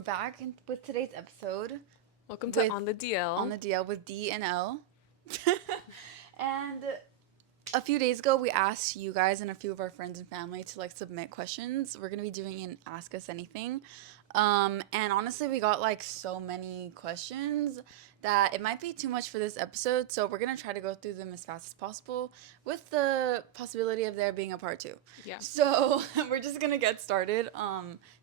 back with today's episode. Welcome to On the DL. On the DL with D and L. And a few days ago, we asked you guys and a few of our friends and family to submit questions. We're gonna be doing an Ask Us Anything. And honestly, we got so many questions that it might be too much for this episode. So we're gonna try to go through them as fast as possible, with the possibility of there being a part 2. Yeah. So we're just gonna get started.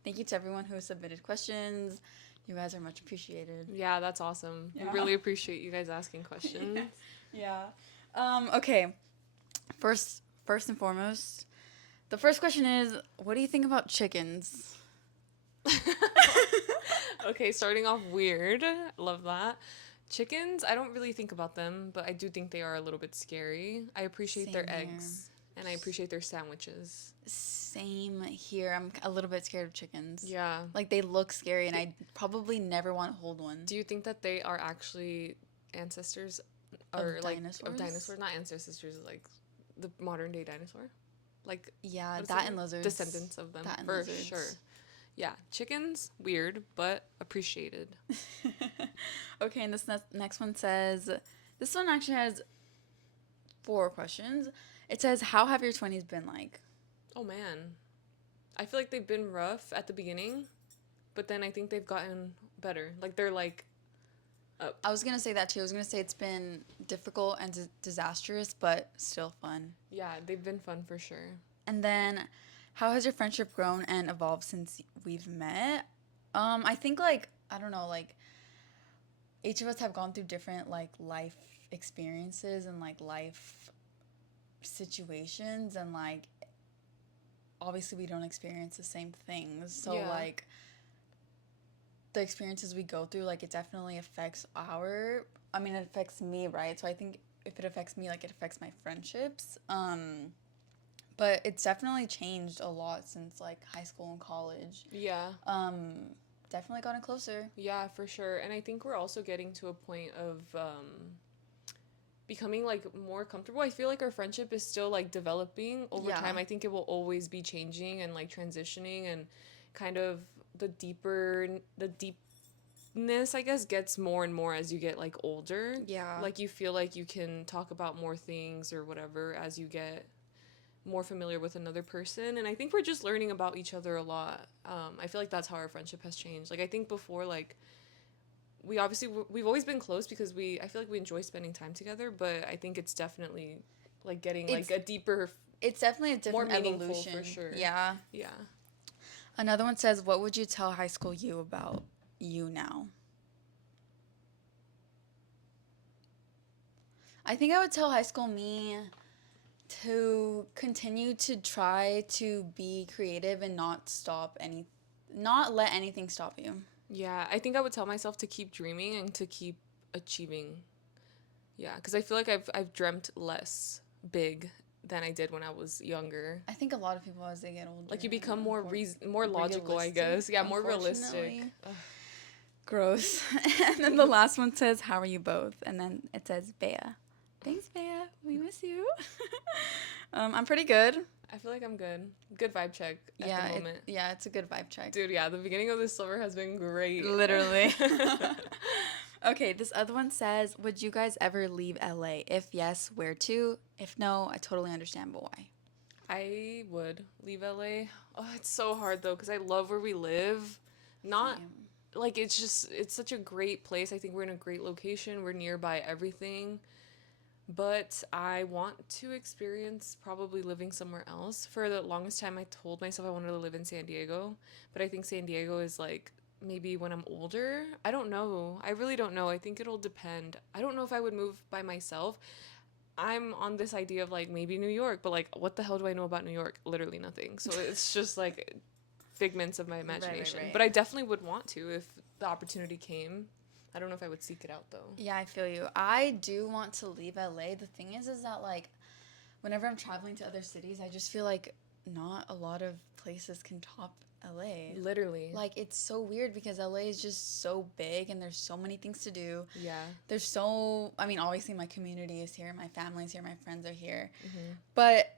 Thank you to everyone who submitted questions. You guys are much appreciated. Yeah, that's awesome. Yeah. We really appreciate you guys asking questions. Yeah. Okay. First and foremost, the first question is, what do you think about chickens? Okay, starting off weird. Love that. Chickens, I don't really think about them, but I do think they are a little bit scary. I appreciate their Same here. eggs, and I appreciate their sandwiches. Same here. I'm a little bit scared of chickens. Yeah. They look scary, and I probably never want to hold one. Do you think that they are actually ancestors Of or dinosaurs? of dinosaurs? Not ancestors, the modern day dinosaur? Yeah, What's that it? and lizards. Descendants of them, That and for lizards. sure. Yeah, chickens, weird, but appreciated. Okay, and this next one says, this one actually has 4 questions. It says, how have your 20s been like? Oh man, I feel like they've been rough at the beginning, but then I think they've gotten better. They're up. I was going to say that too. I was going to say it's been difficult and disastrous, but still fun. Yeah, they've been fun for sure. And then, how has your friendship grown and evolved since we've met? I think I don't know, each of us have gone through different life experiences and life situations, and obviously we don't experience the same things. So Yeah. the experiences we go through, it definitely affects it affects me, right? So I think if it affects me, it affects my friendships. But it's definitely changed a lot since high school and college. Yeah. Definitely gotten closer. Yeah, for sure. And I think we're also getting to a point of becoming more comfortable. I feel like our friendship is still developing over Yeah. time. I think it will always be changing and transitioning, and kind of the deepness, I guess, gets more and more as you get older. Yeah. You feel like you can talk about more things or whatever as you get more familiar with another person, and I think we're just learning about each other a lot. I feel like that's how our friendship has changed. I think before, we've always been close because I feel like we enjoy spending time together, but I think it's definitely getting a deeper, It's definitely a different more meaningful evolution. for sure. Yeah. Yeah. Another one says, what would you tell high school you about you now? I think I would tell high school me to continue to try to be creative and not let anything stop you. Yeah, I think I would tell myself to keep dreaming and to keep achieving. Yeah, because I feel like I've dreamt less big than I did when I was younger. I think a lot of people as they get older. You become more logical, I guess. Yeah, more realistic. Unfortunately. Gross. And then the last one says, how are you both? And then it says, Bea. Thanks, Bea. We miss you. I'm pretty good. I feel like I'm good. Good vibe check at the moment. It's a good vibe check. Dude, yeah, the beginning of this summer has been great. Literally. Okay, this other one says, would you guys ever leave LA? If yes, where to? If no, I totally understand, but why? I would leave LA. Oh, it's so hard though, because I love where we live. Not Same. it's such a great place. I think we're in a great location. We're nearby everything. But I want to experience probably living somewhere else. For the longest time, I told myself I wanted to live in San Diego. But I think San Diego is maybe when I'm older. I don't know. I really don't know. I think it'll depend. I don't know if I would move by myself. I'm on this idea of maybe New York. But what the hell do I know about New York? Literally nothing. So it's just figments of my imagination. Right. But I definitely would want to if the opportunity came. I don't know if I would seek it out though. Yeah, I feel you. I do want to leave LA. The thing is that whenever I'm traveling to other cities, I just feel not a lot of places can top LA. Literally. It's so weird because LA is just so big and there's so many things to do. Yeah. Obviously my community is here, my family's here, my friends are here. Mm-hmm. But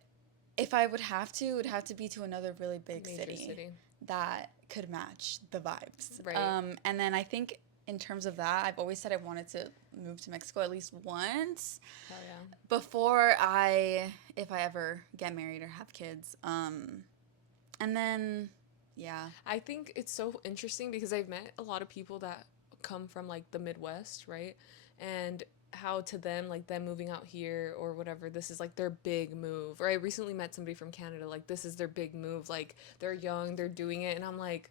if I would have to, it would have to be to another really big Major city. that could match the vibes. Right. And then I think in terms of that, I've always said I wanted to move to Mexico at least once Hell yeah. before if I ever get married or have kids. And then, yeah. I think it's so interesting because I've met a lot of people that come from like the Midwest, right? And how to them, like them moving out here or whatever, this is like their big move. Or I recently met somebody from Canada, like this is their big move. Like they're young, they're doing it. And I'm like,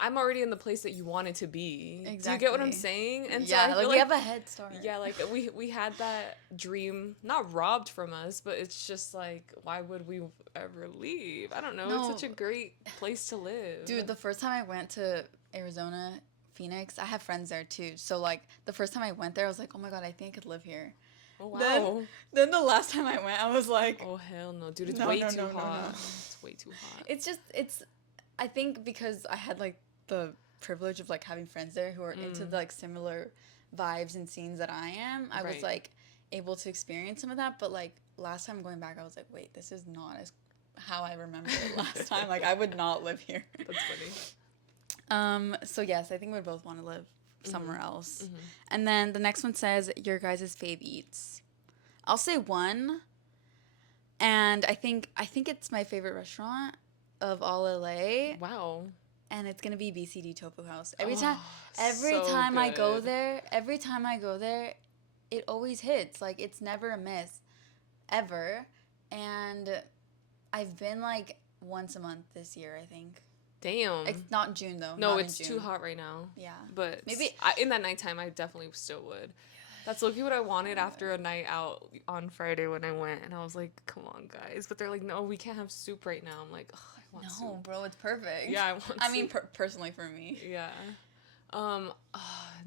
I'm already in the place that you wanted to be. Exactly. Do you get what I'm saying? And yeah, so I like feel we have a head start. yeah, like we had that dream not robbed from us, but it's just like why would we ever leave? I don't know. No. It's such a great place to live. Dude, the first time I went to Arizona, Phoenix, I have friends there too. So like the first time I went there, I was like, oh my god, I think I could live here. Oh wow. Then the last time I went, I was like, Oh hell no, dude! It's No, way no, too no, no, hot. no. It's way too hot. it's I think because I had like the privilege of like having friends there who are into the, like similar vibes and scenes that I am. I was Right. like able to experience some of that, but like last time going back, I was like, wait, this is not as how I remember it last time. Like I would not live here. That's funny. So yes, I think we both want to live somewhere else. And then the next one says your guys' fave eats. I'll say one. And I think it's my favorite restaurant of all LA. Wow. And it's gonna be BCD Tofu House. Oh, Every so time I go good. there, it always hits. Like it's never a miss, ever. And I've been like once a month this year, I think. Damn. It's not June though. No, not in it's June. too hot right now. Yeah. But Maybe- in that nighttime, I definitely still would. That's literally what I wanted after a night out on Friday when I went, and I was like, "Come on, guys!" But they're like, "No, we can't have soup right now." I'm like, "Ugh, I want No, soup." bro, it's perfect. Yeah, I want. I mean, soup. personally for me. Yeah.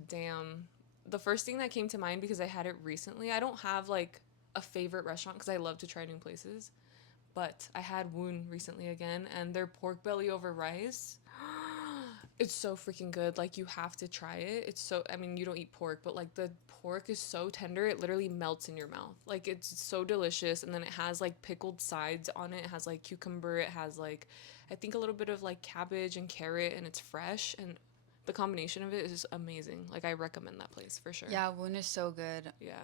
Damn. The first thing that came to mind because I had it recently. I don't have like a favorite restaurant because I love to try new places, but I had Woon recently again, and their pork belly over rice. It's so freaking good. Like you have to try it. It's so. I mean, you don't eat pork, but like the pork is so tender, it literally melts in your mouth. Like it's so delicious, and then it has like pickled sides on it. It has like cucumber. It has like, I think a little bit of like cabbage and carrot, and it's fresh, and the combination of it is amazing. Like I recommend that place for sure. Yeah, Woon is so good. Yeah.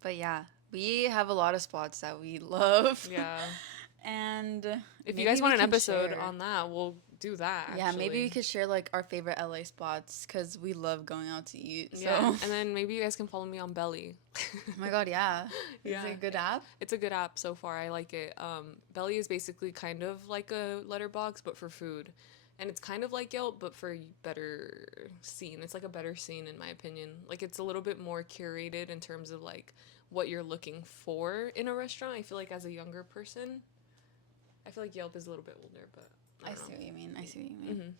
But yeah, we have a lot of spots that we love. Yeah. And If maybe you guys we want an can episode share. on that, we'll do that. Yeah, maybe actually. we could share like our favorite LA spots because we love going out to eat. So. Yeah. And then maybe you guys can follow me on Belly. Oh my god, yeah. Yeah. Is it a good app? It's a good app so far. I like it. Belly is basically kind of like a letterbox, but for food. And it's kind of like Yelp, but for better scene. It's like a better scene, in my opinion. Like, it's a little bit more curated in terms of, like, what you're looking for in a restaurant. I feel like as a younger person, I feel like Yelp is a little bit older, but I don't see know. what you mean.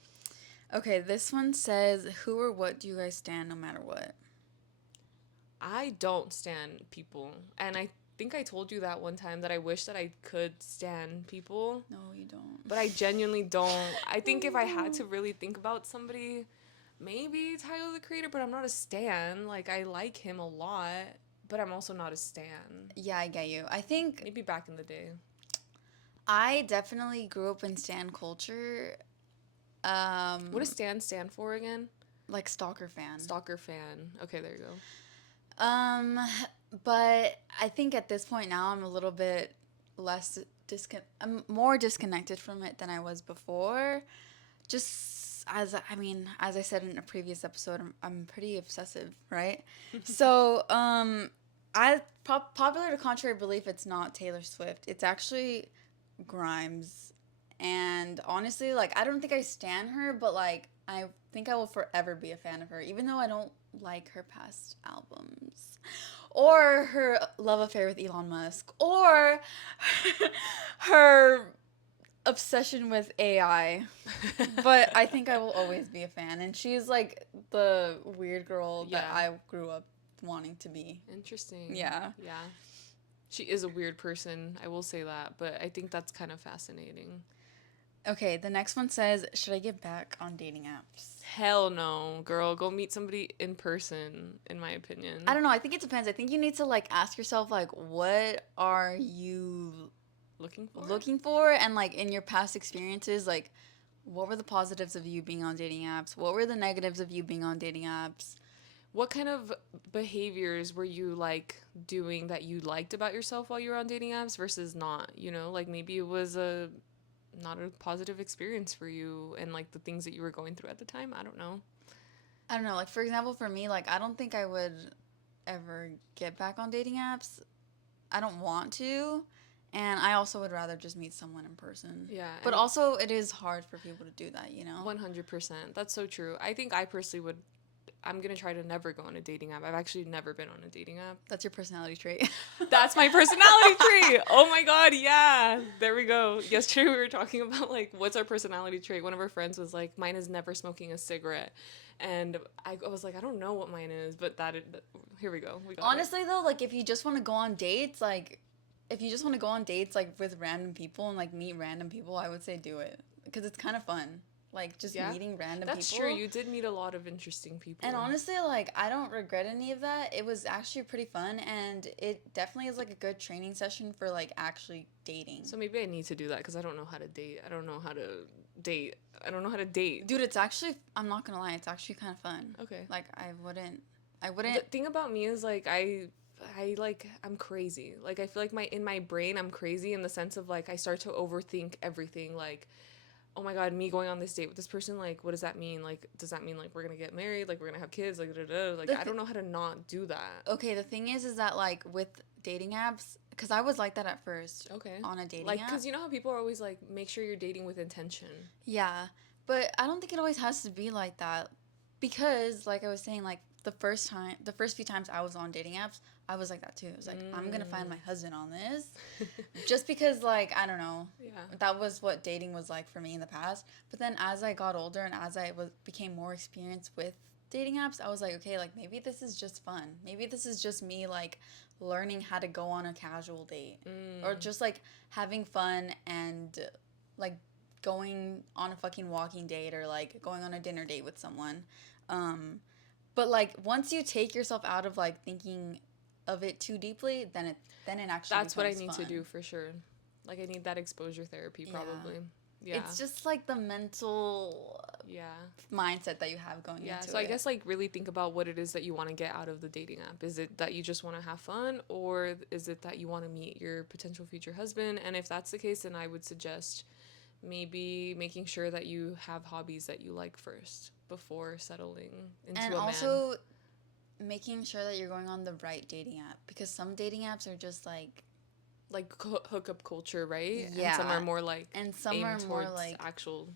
Okay, this one says, who or what do you guys stand no matter what? I don't stand people. And I think I told you that one time that I wish that I could stand people. No, you don't. But I genuinely don't. I think if I had to really think about somebody, maybe Tyler the Creator, but I'm not a stan. Like, I like him a lot, but I'm also not a stan. Yeah, I get you. I think Maybe back in the day. I definitely grew up in stan culture. What does stan stand for again? Like stalker fan. Stalker fan. Okay, there you go. But I think at this point now I'm a little bit less I'm more disconnected from it than I was before. Just as I said in a previous episode, I'm pretty obsessive, right? So, popular to contrary belief, it's not Taylor Swift. It's actually Grimes. And honestly, like, I don't think I stan her, but like, I think I will forever be a fan of her, even though I don't like her past albums. Or her love affair with Elon Musk. Or her obsession with AI. But I think I will always be a fan. And she's like the weird girl that I grew up wanting to be. Interesting. Yeah. Yeah. She is a weird person, I will say that, but I think that's kind of fascinating. Okay, the next one says, should I get back on dating apps? Hell no, girl. Go meet somebody in person, in my opinion. I don't know. I think it depends. I think you need to, like, ask yourself, like, what are you looking for. and like in your past experiences, like what were the positives of you being on dating apps? What were the negatives of you being on dating apps? What kind of behaviors were you like doing that you liked about yourself while you were on dating apps versus not? You know, like maybe it was a not a positive experience for you and like the things that you were going through at the time. I don't know. I don't know, like for example, for me, like I don't think I would ever get back on dating apps. I don't want to. And I also would rather just meet someone in person. Yeah, But and also, it is hard for people to do that, you know? 100%. That's so true. I think I personally would. I'm gonna try to never go on a dating app. I've actually never been on a dating app. That's your personality trait. That's my personality trait. Oh my god, yeah. There we go. Yesterday we were talking about like what's our personality trait. One of our friends was like, mine is never smoking a cigarette, and I was like, I don't know what mine is, but here we go. We got Honestly, though, like if you just want to go on dates, like if you just want to go on dates like with random people and like meet random people, I would say do it because it's kind of fun. Like just meeting random That's people. true. You did meet a lot of interesting people. And honestly, like I don't regret any of that. It was actually pretty fun, and it definitely is like a good training session for like actually dating. So maybe I need to do that because I don't know how to date. I don't know how to date. I don't know how to date. Dude, it's actually, I'm not gonna lie, it's actually kind of fun. Okay. Like I wouldn't. The thing about me is like I'm crazy. Like I feel like in my brain I'm crazy in the sense of like I start to overthink everything. Like, oh my god, me going on this date with this person, like what does that mean? Like does that mean like we're gonna get married? Like we're gonna have kids? Like like I don't know how to not do that. Okay, the thing is that like with dating apps, because I was like that at first. Okay. On a dating like app. because you know how people are always like make sure you're dating with intention. Yeah, but I don't think it always has to be like that, because like I was saying, like the first few times I was on dating apps, I was like that too. I was like, I'm gonna find my husband on this, just because like I don't know. Yeah. That was what dating was like for me in the past. But then as I got older and as I became more experienced with dating apps, I was like, okay, like maybe this is just fun. Maybe this is just me like learning how to go on a casual date, or just like having fun and like going on a fucking walking date or like going on a dinner date with someone. But like once you take yourself out of like thinking of it too deeply, then it actually That's what I becomes need fun. to do for sure. Like I need that exposure therapy probably. Yeah. It's just like the mental mindset that you have going into it. So I guess like really think about what it is that you want to get out of the dating app. Is it that you just want to have fun, or is it that you want to meet your potential future husband? And if that's the case, then I would suggest maybe making sure that you have hobbies that you like first before settling into a man. And also making sure that you're going on the right dating app, because some dating apps are just like hookup culture, right? Yeah. And some are more like and some aimed are more towards like actual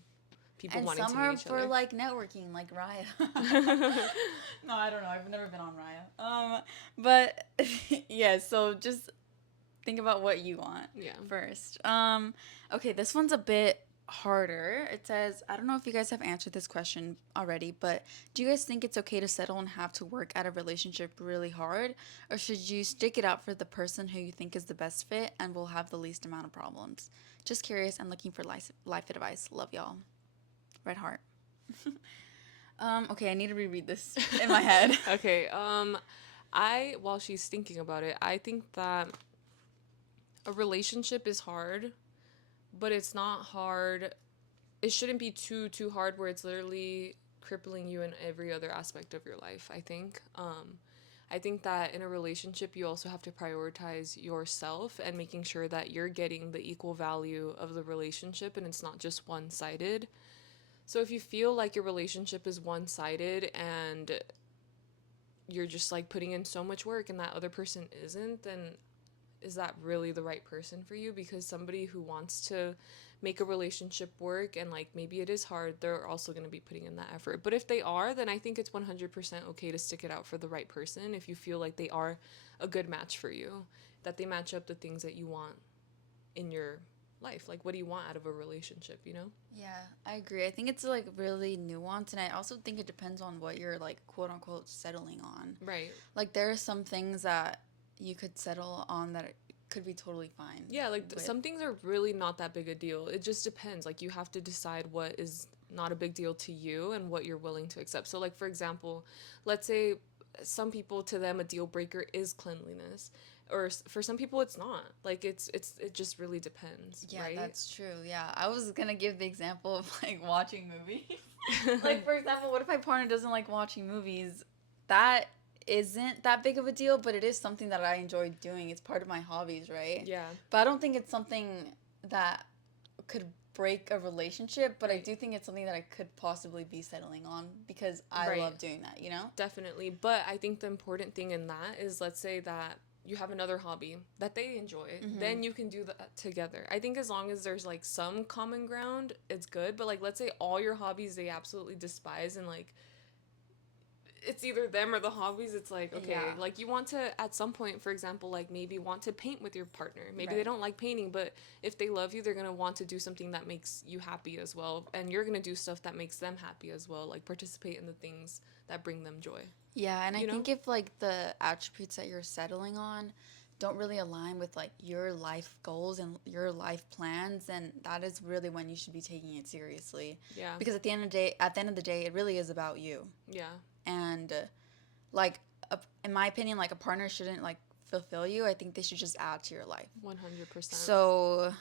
people and wanting some to meet are each for other. like networking, like Raya. No, I don't know. I've never been on Raya. But yeah. So just think about what you want first. Okay, this one's a bit harder. It says, I don't know if you guys have answered this question already, but do you guys think it's okay to settle and have to work at a relationship really hard, or should you stick it out for the person who you think is the best fit and will have the least amount of problems? Just curious and looking for life advice. Love y'all. Red heart. Okay, I need to reread this in my head. Okay. While she's thinking about it, I think that a relationship is hard, but it's not hard. It shouldn't be too hard where it's literally crippling you in every other aspect of your life, I think. I think that in a relationship, you also have to prioritize yourself and making sure that you're getting the equal value of the relationship and it's not just one-sided. So if you feel like your relationship is one-sided and you're just like putting in so much work and that other person isn't, then is that really the right person for you? Because somebody who wants to make a relationship work and like maybe it is hard, they're also going to be putting in that effort. But if they are, then I think it's 100% okay to stick it out for the right person if you feel like they are a good match for you, that they match up the things that you want in your life. Like what do you want out of a relationship, you know? Yeah, I agree. I think it's like really nuanced, and I also think it depends on what you're like quote unquote settling on. Right. Like there are some things that you could settle on that could be totally fine. Yeah, like some things are really not that big a deal. It just depends. Like you have to decide what is not a big deal to you and what you're willing to accept. So like for example, let's say some people, to them a deal breaker is cleanliness. or for some people it's not. Like it just really depends, Yeah, right? that's true. Yeah, I was gonna give the example of like watching movies. Like, for example, what if my partner doesn't like watching movies? That isn't that big of a deal, but it is something that I enjoy doing. It's part of my hobbies, right? Yeah. But I don't think it's something that could break a relationship, but I Right. do think it's something that I could possibly be settling on because I Right. love doing that, you know? Definitely. But I think the important thing in that is, let's say that you have another hobby that they enjoy, then you can do that together. I think as long as there's like some common ground, it's good. But like, let's say all your hobbies they absolutely despise, and like it's either them or the hobbies. It's like, okay, Yeah. like you want to at some point, for example, like maybe want to paint with your partner. Maybe they Right. don't like painting, but if they love you, they're going to want to do something that makes you happy as well, and you're going to do stuff that makes them happy as well, like participate in the things that bring them joy. Yeah, and I You know? think if like the attributes that you're settling on don't really align with like your life goals and your life plans, then that is really when you should be taking it seriously. Yeah. Because at the end of the day, it really is about you. Yeah. And like in my opinion, like a partner shouldn't like fulfill you. I think they should just add to your life. 100%. So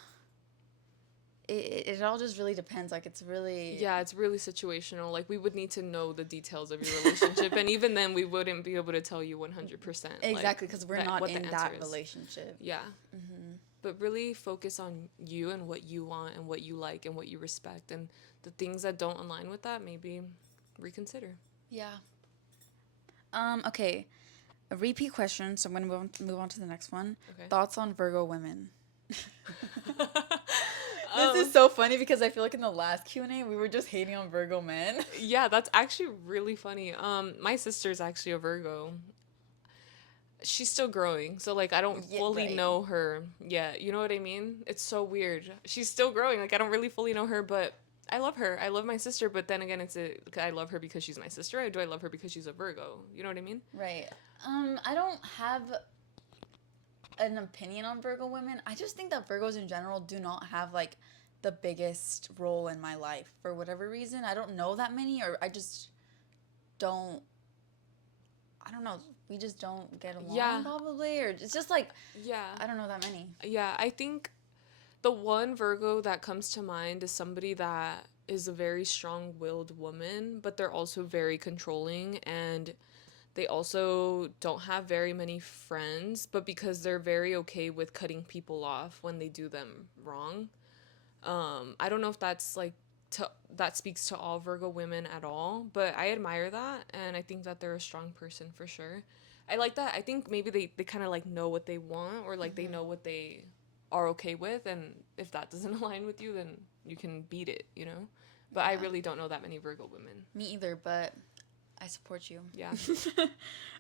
it all just really depends. Like it's really Yeah, it's really situational. Like we would need to know the details of your relationship, and even then, we wouldn't be able to tell you 100%. exactly because we're not what the in answer that is. relationship. Yeah. But really focus on you and what you want and what you like and what you respect, and the things that don't align with that, maybe reconsider. Yeah. Okay. A repeat question, so I'm gonna move on to the next one. Okay. Thoughts on Virgo women. Um, This is so funny because I feel like in the last Q&A we were just hating on Virgo men. yeah, that's actually really funny. My sister's actually a Virgo. She's still growing, so like I don't Yeah, fully right. know her yet. You know what I mean? It's so weird. She's still growing. Like I don't really fully know her, but I love her. I love my sister, but then again, I love her because she's my sister. Or do I love her because she's a Virgo? You know what I mean? Right. I don't have an opinion on Virgo women. I just think that Virgos in general do not have like the biggest role in my life for whatever reason. I don't know that many, or I just don't. I don't know. We just don't get along, Yeah. probably, or it's just like Yeah. I don't know that many. Yeah, I think the one Virgo that comes to mind is somebody that is a very strong-willed woman, but they're also very controlling, and they also don't have very many friends, but because they're very okay with cutting people off when they do them wrong. I don't know if that's like that speaks to all Virgo women at all, but I admire that, and I think that they're a strong person for sure. I like that. I think maybe they kind of like know what they want, or like they know what they are okay with, and if that doesn't align with you, then you can beat it, you know? But I Yeah. really don't know that many Virgo women. Me either, but I support you. Yeah.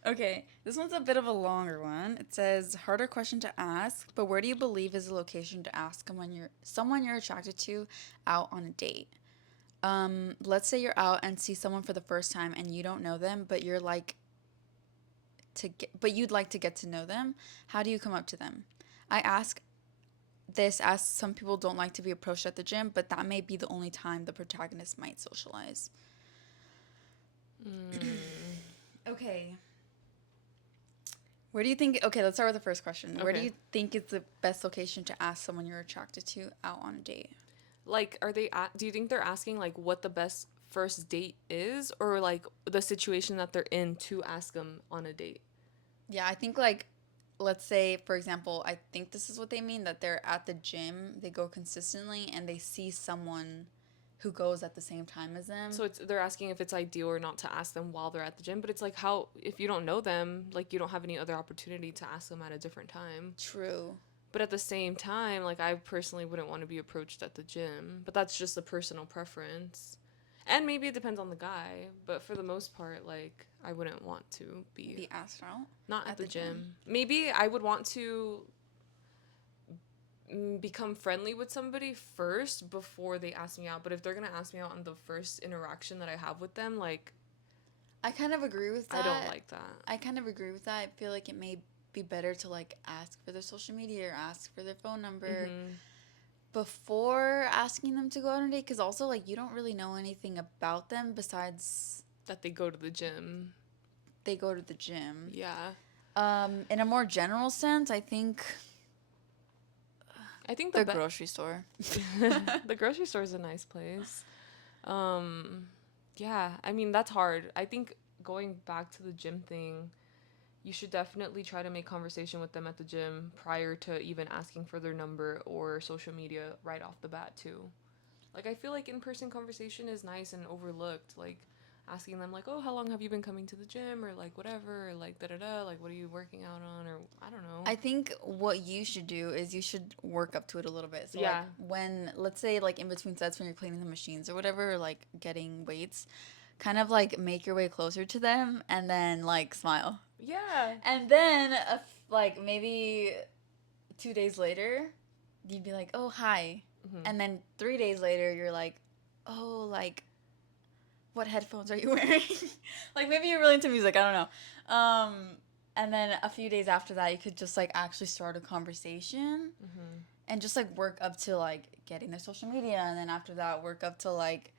Okay, this one's a bit of a longer one. It says harder question to ask, but where do you believe is the location to ask someone you're attracted to out on a date? Let's say you're out and see someone for the first time and you don't know them, but you'd like to get to know them. How do you come up to them? I ask this as some people don't like to be approached at the gym, but that may be the only time the protagonist might socialize. Okay. Where do you think? Okay, let's start with the first question. Where do Okay. you think is the best location to ask someone you're attracted to out on a date? Like, do you think they're asking like what the best first date is, or like the situation that they're in to ask them on a date? Yeah, I think like, let's say for example, I think this is what they mean, that they're at the gym, they go consistently, and they see someone who goes at the same time as them. So they're asking if it's ideal or not to ask them while they're at the gym, but it's like how if you don't know them, like you don't have any other opportunity to ask them at a different time. True. But at the same time, like I personally wouldn't want to be approached at the gym, but that's just a personal preference. And maybe it depends on the guy, but for the most part, like I wouldn't want to Be asked out. not at the gym. Maybe I would want to become friendly with somebody first before they ask me out, but if they're going to ask me out on the first interaction that I have with them, like I kind of agree with that. I don't like that. I kind of agree with that. I feel like it may be better to like ask for their social media or ask for their phone number before asking them to go out on a date, because also like you don't really know anything about them besides That they go to the gym. they go to the gym. Yeah. In a more general sense, I think I think the grocery store. the grocery store is a nice place. Um, yeah, I mean, that's hard. I think going back to the gym thing, you should definitely try to make conversation with them at the gym prior to even asking for their number or social media right off the bat, too. Like, I feel like in-person conversation is nice and overlooked. Like, asking them, like, oh, how long have you been coming to the gym? Or, like, whatever. Or, like, da-da-da. Like, what are you working out on? Or, I don't know. I think what you should do is you should work up to it a little bit. So, like, Yeah. when, let's say, like, in between sets when you're cleaning the machines or whatever, or, like, getting weights, kind of, like, make your way closer to them and then, like, smile. Yeah. And then, like, maybe 2 days later, you'd be like, oh, hi. Mm-hmm. And then 3 days later, you're like, oh, like, what headphones are you wearing? Like, maybe you're really into music. I don't know. And then a few days after that, you could just, like, actually start a conversation Mm-hmm. and just, like, work up to, like, getting their social media. And then after that, work up to, like,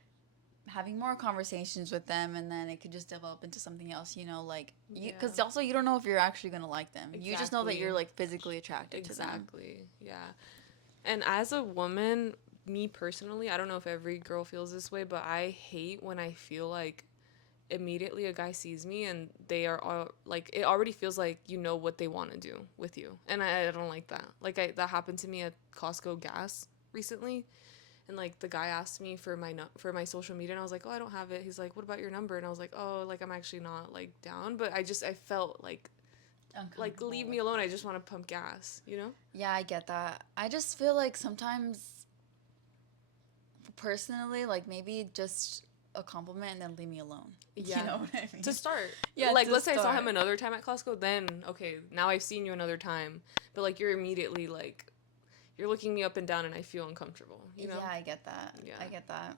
having more conversations with them, and then it could just develop into something else, you know, like, because Yeah. also you don't know if you're actually going to like them. You just know that Exactly. you're, like, physically attracted to them. Exactly. Yeah. And as a woman, me personally, I don't know if every girl feels this way, but I hate when I feel like immediately a guy sees me and they are all, like, it already feels like you know what they want to do with you. And I don't like that. Like, that happened to me at Costco gas recently. And like the guy asked me for my social media, and I was like, oh, I don't have it. He's like, what about your number? And I was like, oh, like I'm actually not like down, but I felt like leave me alone. I just want to pump gas, you know? Yeah, I get that. I just feel like sometimes, personally, like, maybe just a compliment and then leave me alone. Yeah. You know what I mean? To start. Yeah, Like, to let's say I saw start. him another time at Costco, then okay, now I've seen you another time, but like you're immediately like you're looking me up and down, and I feel uncomfortable. You know? Yeah, I get that. Yeah. I get that.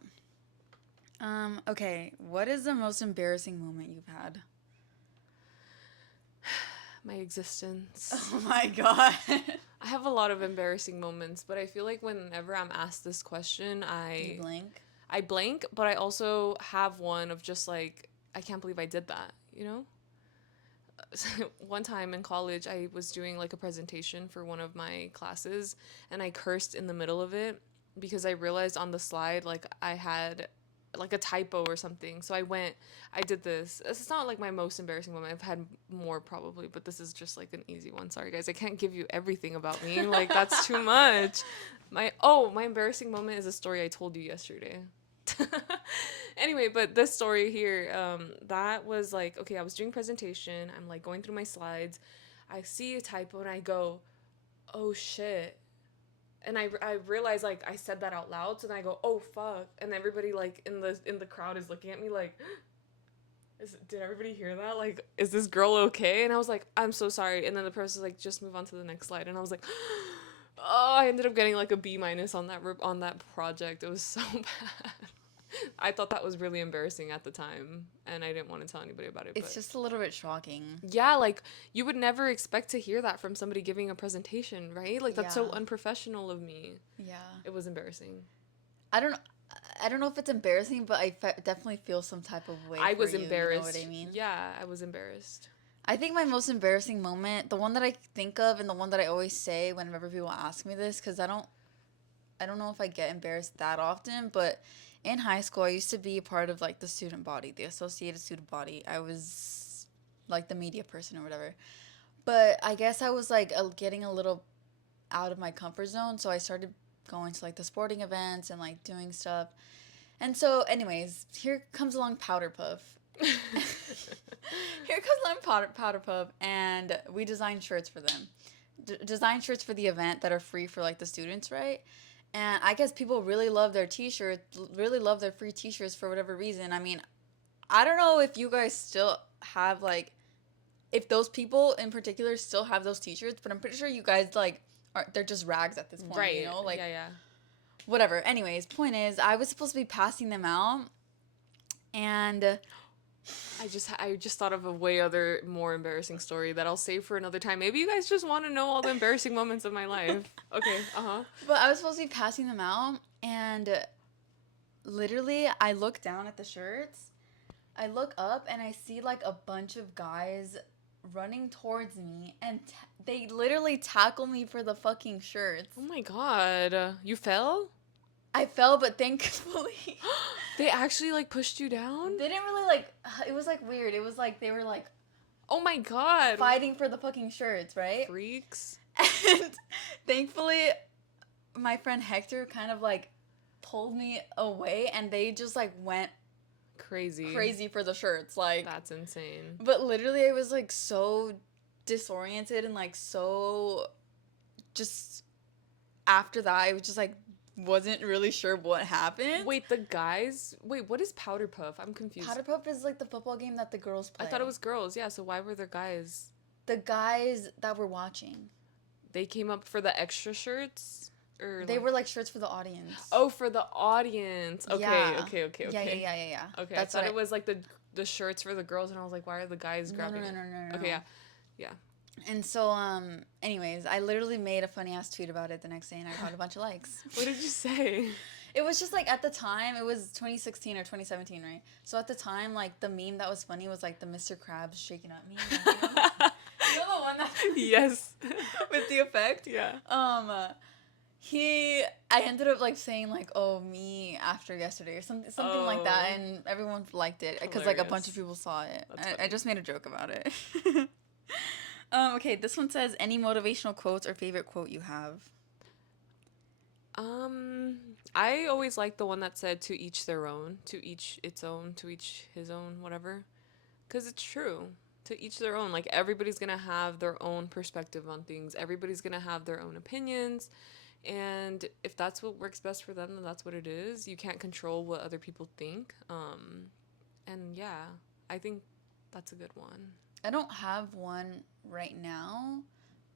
Okay, what is the most embarrassing moment you've had? My existence. Oh my god. I have a lot of embarrassing moments, but I feel like whenever I'm asked this question, You blink? I blank, but I also have one of just like, I can't believe I did that, you know? One time in college, I was doing like a presentation for one of my classes, and I cursed in the middle of it because I realized on the slide, like, I had like a typo or something. So I did this. It's not like my most embarrassing moment. I've had more probably, but this is just like an easy one. Sorry guys, I can't give you everything about me. Like, that's too much. My embarrassing moment is a story I told you yesterday. Anyway, but this story here, that was like, okay, I was doing presentation. I'm like going through my slides. I see a typo and I go, oh shit. And I realize like I said that out loud, so then I go, oh fuck, and everybody like in the crowd is looking at me like, did everybody hear that? Like, is this girl okay? And I was like, I'm so sorry. And then the person's like, just move on to the next slide. And I was like, oh, I ended up getting like a B- on that project. It was so bad. I thought that was really embarrassing at the time, and I didn't want to tell anybody about it. It's just a little bit shocking. Yeah, like, you would never expect to hear that from somebody giving a presentation, right? Like, that's so Yeah. unprofessional of me. Yeah. It was embarrassing. I don't know if it's embarrassing, but definitely feel some type of way. I for was you, embarrassed. You know what I mean? Yeah, I was embarrassed. I think my most embarrassing moment, the one that I think of and the one that I always say whenever people ask me this, because I don't know if I get embarrassed that often, but in high school, I used to be a part of like the student body, the associated student body. I was like the media person or whatever. But I guess I was like getting a little out of my comfort zone, so I started going to like the sporting events and like doing stuff. And so, anyways, here comes along Powder Puff. Here comes along Powder Puff, and we designed shirts for them. Design shirts for the event that are free for like the students, right? And I guess people really love their t-shirts, really love their free t-shirts for whatever reason. I mean, I don't know if you guys still have like, if those people in particular still have those t-shirts, but I'm pretty sure you guys like they're just rags at this point, Right. you know? Like, yeah. whatever. Anyways, point is, I was supposed to be passing them out, and I just thought of a way other more embarrassing story that I'll save for another time. Maybe you guys just want to know all the embarrassing moments of my life. Okay. but I was supposed to be passing them out, and literally, I look down at the shirts. I look up and I see like a bunch of guys running towards me, and they literally tackle me for the fucking shirts. Oh my god. You fell? I fell, but thankfully They actually like pushed you down? they didn't really like. It was like weird. It was like they were like Oh my god. fighting for the fucking shirts, right? Freaks. And thankfully, my friend Hector kind of like pulled me away, and they just like went crazy for the shirts, like. That's insane. But literally, I was like so disoriented and like so just after that, I was just like wasn't really sure what happened. Wait, what is Powder Puff? I'm confused. Powder Puff is like the football game that the girls play. I thought it was girls. Yeah, so why were there guys? The guys that were watching. They came up for the extra shirts? Or They were like shirts for the audience. Oh, for the audience. Okay, Yeah. okay. Yeah. Okay, That's I thought what it was like the shirts for the girls, and I was like, why are the guys grabbing it? No. Okay, yeah. And so, anyways, I literally made a funny ass tweet about it the next day, and I got a bunch of likes. What did you say? It was just like at the time, it was 2016 or 2017, right? So at the time, like the meme that was funny was like the Mr. Krabs shaking up meme. You know the one that Yes. with the effect? Yeah. I ended up like saying like, oh, me after yesterday or something like that, and everyone liked it because like a bunch of people saw it. I just made a joke about it. Okay, this one says any motivational quotes or favorite quote you have. I always liked the one that said to each their own, to each its own, to each his own, whatever. Because it's true. To each their own. Like, everybody's going to have their own perspective on things. Everybody's going to have their own opinions. And if that's what works best for them, then that's what it is. You can't control what other people think. And yeah, I think that's a good one. I don't have one right now,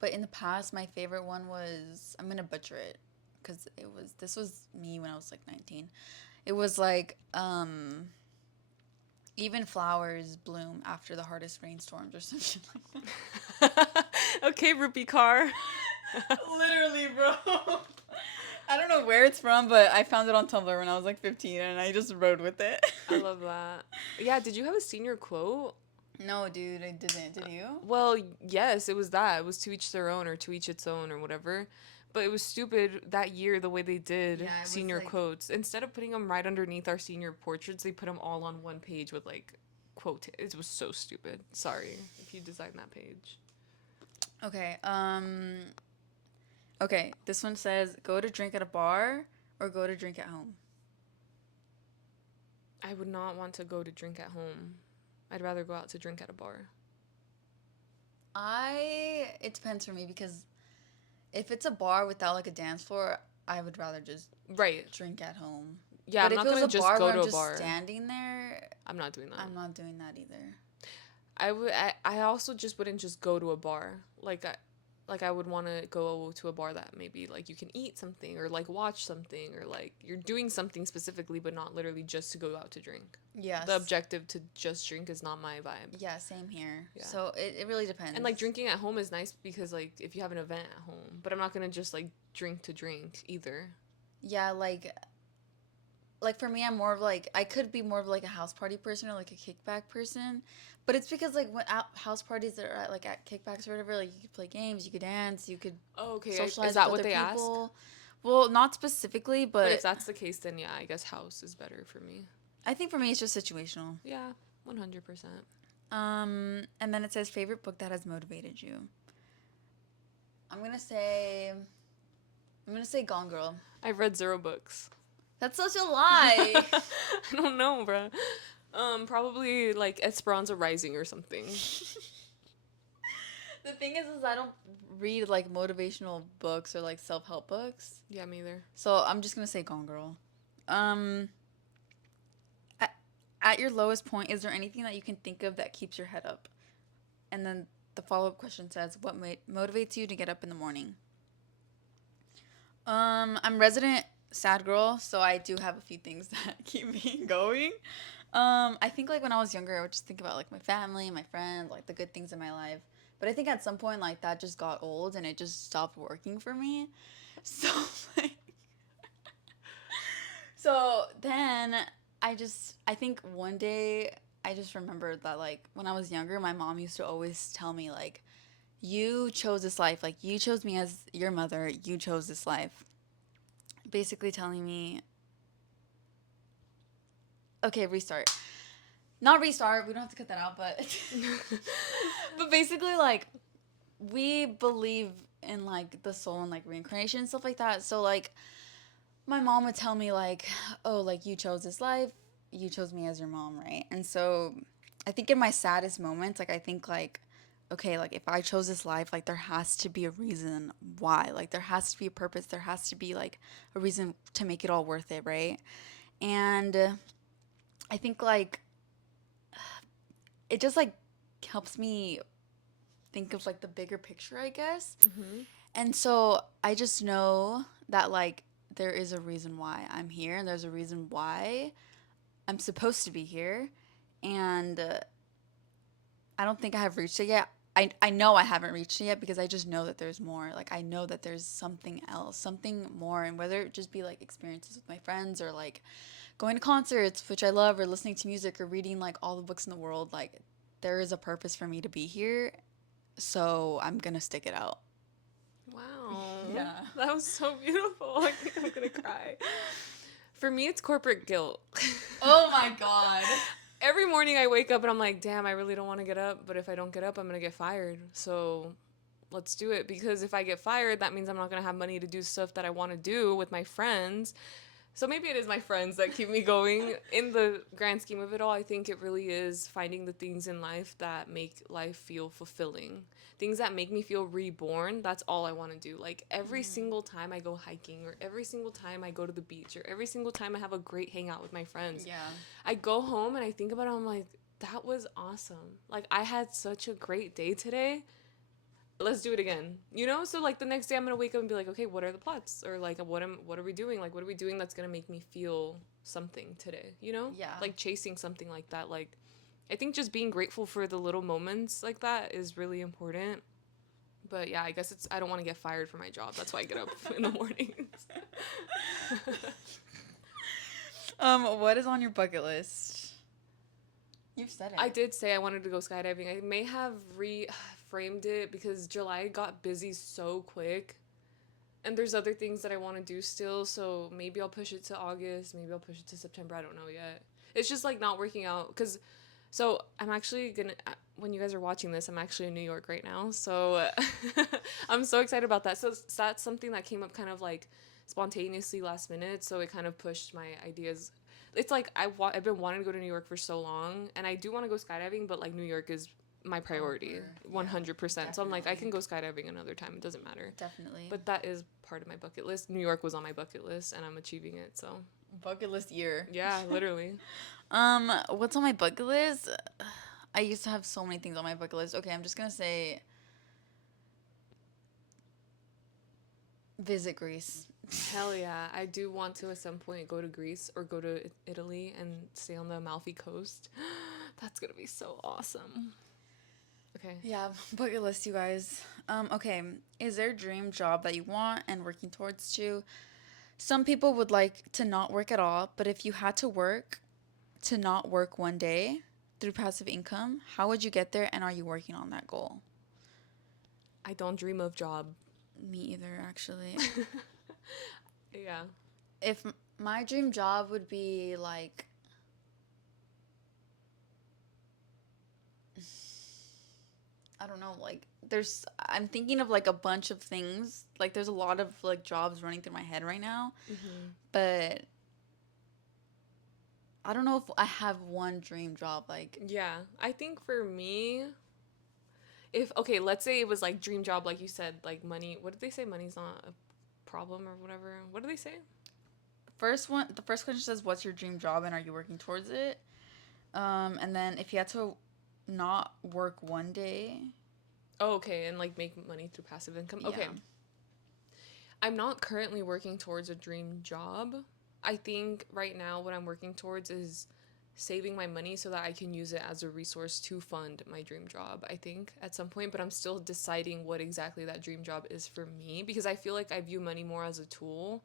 but in the past, my favorite one was, I'm going to butcher it because this was me when I was like 19. It was like, even flowers bloom after the hardest rainstorms or something like that. Okay, Rupi Kaur. Literally, bro. I don't know where it's from, but I found it on Tumblr when I was like 15 and I just rode with it. I love that. Yeah, did you have a senior quote? No, dude, I didn't. Did you? Well, yes, it was that. It was to each their own or to each its own or whatever. But it was stupid that year the way they did senior quotes. Instead of putting them right underneath our senior portraits, they put them all on one page with like quote. It was so stupid. Sorry if you designed that page. Okay. Okay, this one says go to drink at a bar or go to drink at home. I would not want to go to drink at home. I'd rather go out to drink at a bar. It depends for me because if it's a bar without like a dance floor, I would rather just drink at home. Yeah, but I'm not gonna just go to a bar. Standing there, I'm not doing that. I'm not doing that either. I also just wouldn't just go to a bar. Like I would want to go to a bar that maybe like you can eat something or like watch something or like you're doing something specifically, but not literally just to go out to drink. Yes. The objective to just drink is not my vibe. Yeah, same here. Yeah. So it really depends. And like drinking at home is nice because like if you have an event at home, but I'm not gonna just like drink to drink either. Yeah, like for me, I'm more of like I could be more of like a house party person or like a kickback person, but it's because like when house parties that are at kickbacks or whatever, like you could play games, you could dance, you could socialize is that with what other they people. asked? Well, not specifically, but if that's the case, then yeah, I guess house is better for me. I think for me it's just situational. Yeah, 100%. And then it says favorite book that has motivated you. I'm gonna say Gone Girl. I've read 0 books. That's such a lie. I don't know, bro. Probably like Esperanza Rising or something. The thing is I don't read like motivational books or like self-help books. Yeah, me either. So I'm just gonna say Gone Girl. At your lowest point, is there anything that you can think of that keeps your head up? And then the follow-up question says, what motivates you to get up in the morning? I'm resident sad girl, so I do have a few things that keep me going. I think like when I was younger, I would just think about like my family, my friends, like the good things in my life. But I think at some point like that just got old and it just stopped working for me. So like so then I think one day I just remembered that, like, when I was younger, my mom used to always tell me, like, you chose this life. Like, you chose me as your mother. You chose this life. Basically telling me, okay, restart. Not restart. We don't have to cut that out, but but basically, like, we believe in, like, the soul and, like, reincarnation and stuff like that. So, like, my mom would tell me, like, oh, like, you chose this life. You chose me as your mom, right? And so I think in my saddest moments, like, I think, like, okay, like, if I chose this life, like, there has to be a reason why. Like, there has to be a purpose. There has to be, like, a reason to make it all worth it, right? And I think, like, it just, like, helps me think of, like, the bigger picture, I guess. Mm-hmm. And so I just know that, like, there is a reason why I'm here, and there's a reason why I'm supposed to be here. And I don't think I have reached it yet. I know I haven't reached it yet because I just know that there's more. Like, I know that there's something else, something more. And whether it just be, like, experiences with my friends or, like, going to concerts, which I love, or listening to music or reading, like, all the books in the world, like, there is a purpose for me to be here. So I'm going to stick it out. Wow. Yeah. That was so beautiful. I think I'm gonna cry. For me, it's corporate guilt. Oh my God. Every morning I wake up and I'm like, damn, I really don't want to get up, but if I don't get up, I'm gonna get fired. So let's do it, because if I get fired, that means I'm not gonna have money to do stuff that I want to do with my friends. So maybe it is my friends that keep me going. In the grand scheme of it all, I think it really is finding the things in life that make life feel fulfilling. Things that make me feel reborn. That's all I want to do. Like, every single time I go hiking, or every single time I go to the beach, or every single time I have a great hangout with my friends, Yeah. I go home and I think about it, I'm like, that was awesome. Like, I had such a great day today. Let's do it again, so like the next day I'm gonna wake up and be like, okay, what are the plots, or like what are we doing, like what are we doing that's gonna make me feel something today, Yeah. like chasing something like that. Like, I think just being grateful for the little moments like that is really important. But yeah, I guess I don't want to get fired from my job, that's why I get up in the mornings. What is on your bucket list? You've said it. I did say I wanted to go skydiving. I may have reframed it because July got busy so quick. And there's other things that I want to do still, so maybe I'll push it to August, maybe I'll push it to September, I don't know yet. It's just, like, not working out, because, so, I'm actually gonna, when you guys are watching this, I'm actually in New York right now, so, I'm so excited about that. So that's something that came up kind of, like, spontaneously last minute, so it kind of pushed my ideas. It's like, I've been wanting to go to New York for so long, and I do want to go skydiving, but, like, New York is my priority, 100%. So I'm like, I can go skydiving another time, it doesn't matter. Definitely. But that is part of my bucket list. New York was on my bucket list, and I'm achieving it. So Bucket list year. yeah, literally. What's on my bucket list? I used to have so many things on my bucket list. Okay, I'm just gonna say visit Greece. Hell yeah, I do want to at some point go to Greece or go to Italy and stay on the Amalfi Coast. That's gonna be so awesome. Okay. Yeah, bucket list, you guys. Okay, is there a dream job that you want and working towards to? Some people would like to not work at all, but if you had to not work one day through passive income, how would you get there, and are you working on that goal? I don't dream of job. Me either, actually. Yeah. If my dream job would be like, I don't know, like I'm thinking of like a bunch of things. Like, there's a lot of like jobs running through my head right now, Mm-hmm. but I don't know if I have one dream job. Like, Yeah, I think for me, if okay, let's say it was like dream job, like you said, like money. What did they say? Money's not a problem or whatever. What did they say? the first question says, "What's your dream job, and are you working towards it?" And then if you had to not work one day, Oh, okay, and like make money through passive income. yeah. Okay. I'm not currently working towards a dream job. I think right now what I'm working towards is saving my money so that I can use it as a resource to fund my dream job, I think, at some point. But I'm still deciding what exactly that dream job is for me, because I feel like I view money more as a tool.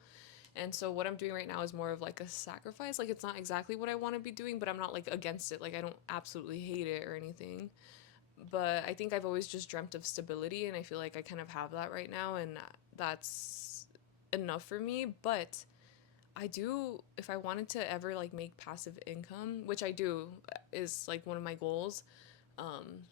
And so what I'm doing right now is more of like a sacrifice. Like it's not exactly what I want to be doing, but I'm not like against it. Like I don't absolutely hate it or anything. But I think I've always just dreamt of stability, and I feel like I kind of have that right now, and that's enough for me. But I do, if I wanted to ever like make passive income, which I do, is like one of my goals. Um,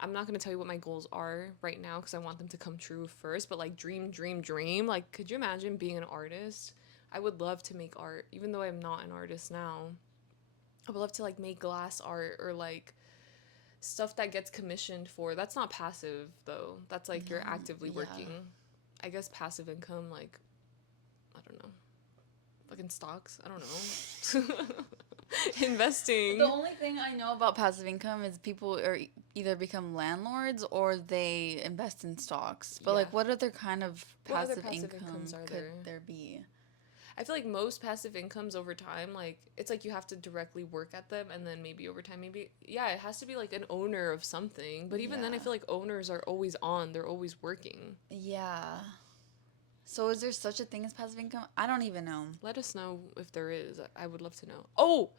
I'm not gonna tell you what my goals are right now because I want them to come true first. But like dream, dream, dream. Like, could you imagine being an artist? I would love to make art, even though I'm not an artist now. I would love to like make glass art or like stuff that gets commissioned for. That's not passive though. That's like you're actively Yeah. working. I guess passive income, like I don't know, fucking stocks. I don't know. Investing. The only thing I know about passive income is people are either become landlords or they invest in stocks. But Yeah. like, what other kind of What other passive passive income incomes are could there? there be? I feel like most passive incomes over time, like it's like you have to directly work at them, and then maybe over time, maybe yeah, it has to be like an owner of something. But even then, I Yeah. feel like owners are always on; they're always working. Yeah. So is there such a thing as passive income? I don't even know. Let us know if there is. I would love to know. Oh,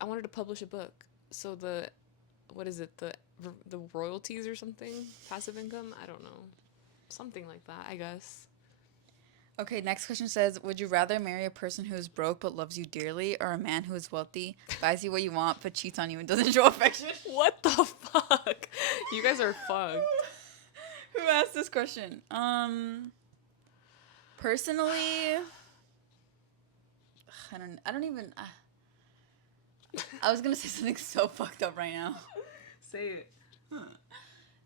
I wanted to publish a book. So the, what is it? The royalties or something? Passive income? I don't know. Something like that, I guess. Okay, next question says, would you rather marry a person who is broke but loves you dearly, or a man who is wealthy, buys you what you want, but cheats on you and doesn't show affection? What the fuck? You guys are fucked. Who asked this question? Personally, I don't even. I was gonna say something so fucked up right now. Say it.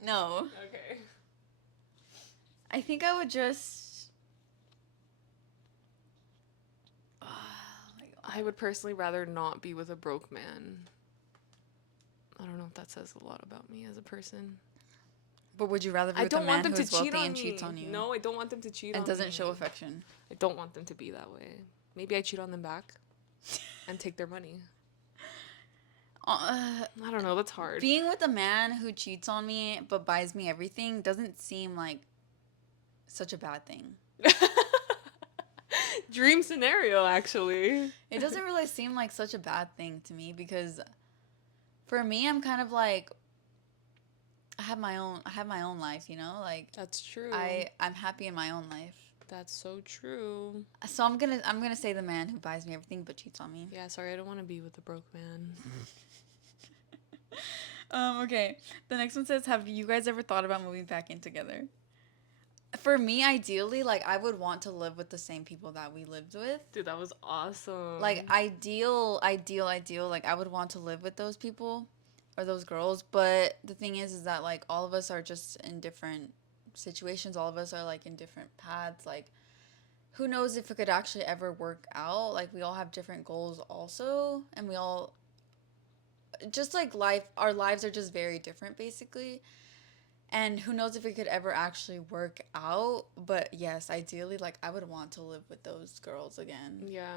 No, Okay. I think I would just. I would personally rather not be with a broke man. I don't know if that says a lot about me as a person. But would you rather be I with a don't want man them who to is cheat wealthy on and me. cheats on you No, I don't want them to cheat and on doesn't me. show affection? I don't want them to be that way. Maybe I cheat on them back and take their money. I don't know. That's hard. Being with a man who cheats on me but buys me everything doesn't seem like such a bad thing. Dream scenario, actually. It doesn't really seem like such a bad thing to me because for me, I'm kind of like I have my own life, you know? Like That's true. I'm happy in my own life. That's so true. So I'm going to say the man who buys me everything but cheats on me. Yeah, sorry, I don't want to be with a broke man. Okay. The next one says, have you guys ever thought about moving back in together? For me, ideally, like I would want to live with the same people that we lived with. Dude, that was awesome. Like ideal, like I would want to live with those people or those girls, but the thing is that like all of us are just in different situations. All of us are like in different paths. Like who knows if it could actually ever work out? Like we all have different goals also, and we all just like our lives are just very different basically. And who knows if it could ever actually work out. But yes, ideally, like, I would want to live with those girls again. Yeah.